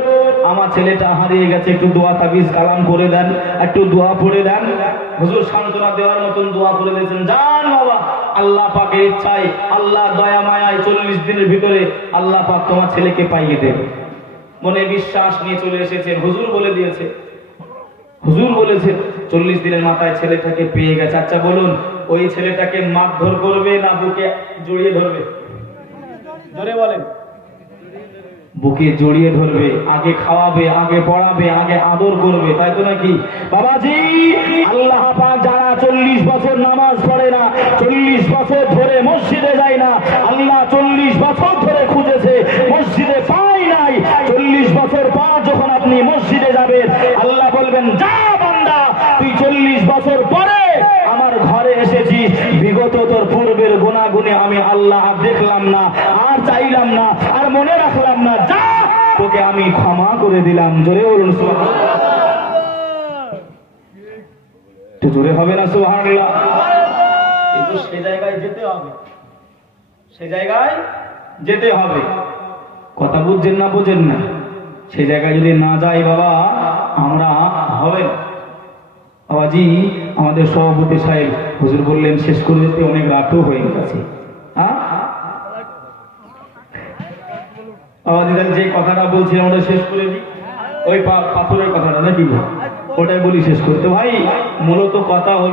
আমার ছেলেটা হারিয়ে গেছে, একটু দোয়া তাবিজ কালাম করে দেন, একটু দোয়া পড়ে দেন। হুজুর সান্ত্বনা দেওয়ার মতন দোয়া পড়ে দিয়েছেন, যান বাবা, আল্লাহ পাকের ইচ্ছায়, আল্লাহ দয়া মায়ায় 40 দিনের ভিতরে আল্লাহ পাক তোমার ছেলেকে পাইয়ে দেবে। মনে বিশ্বাস নিয়ে চলে এসেছেন, হুজুর বলে দিয়েছে, হুজুর বলেছে 40 দিনের মাথায় ছেলেটাকে পেয়ে গেছে। আচ্ছা বলুন ওই ছেলেটাকে মারধর করবে না বুকে জড়িয়ে ধরবে? জোরে বলেন। বুকে জড়িয়ে ধরবে, আগে খাওয়াবে, আগে পড়াবে, আগে আদর করবে, তাই তো নাকি বাবাজি? আল্লাহ পাক যারা 40 বছর নামাজ পড়ে না, 40 বছর ধরে মসজিদে যায় না, আল্লাহ 40 বছর ধরে খুঁজেছে, মসজিদে পাই নাই, 40 বছর পর যখন আপনি মসজিদে যাবেন, আল্লাহ বলবেন, যা বান্দা, তুই 40 বছর পরে আমার ঘরে এসেছিস, বিগত তোর পূর্বের গুনাহগুনে আমি আল্লাহ আর দেখলাম না, আর চাইলাম না, আর মনে রাখলাম না, যা, তোকে আমি ক্ষমা করে দিলাম। জোরে বলুন সুবহানাল্লাহ। তো জোরে হবে না সুবহানাল্লাহ? কিন্তু সে জায়গায় যেতে হবে, সে জায়গায় যেতে হবে। কথা বুঝছেন না বোঝেন না? সে জায়গায় যদি না যাই বাবা, আমরা হবে না। বাবাজি, আমাদের সভাপতি সাহেব হুজুর বললেন শেষ করে দিতে, অনেক রাতও হয়ে গেছে। হ্যাঁ বাবাজি, যে কথাটা বলছিলাম ওটা শেষ করে দিই, ওই পাথরের কথাটা নাকি, ওটাই বলি শেষ করতে। ভাই মূলত কথা হল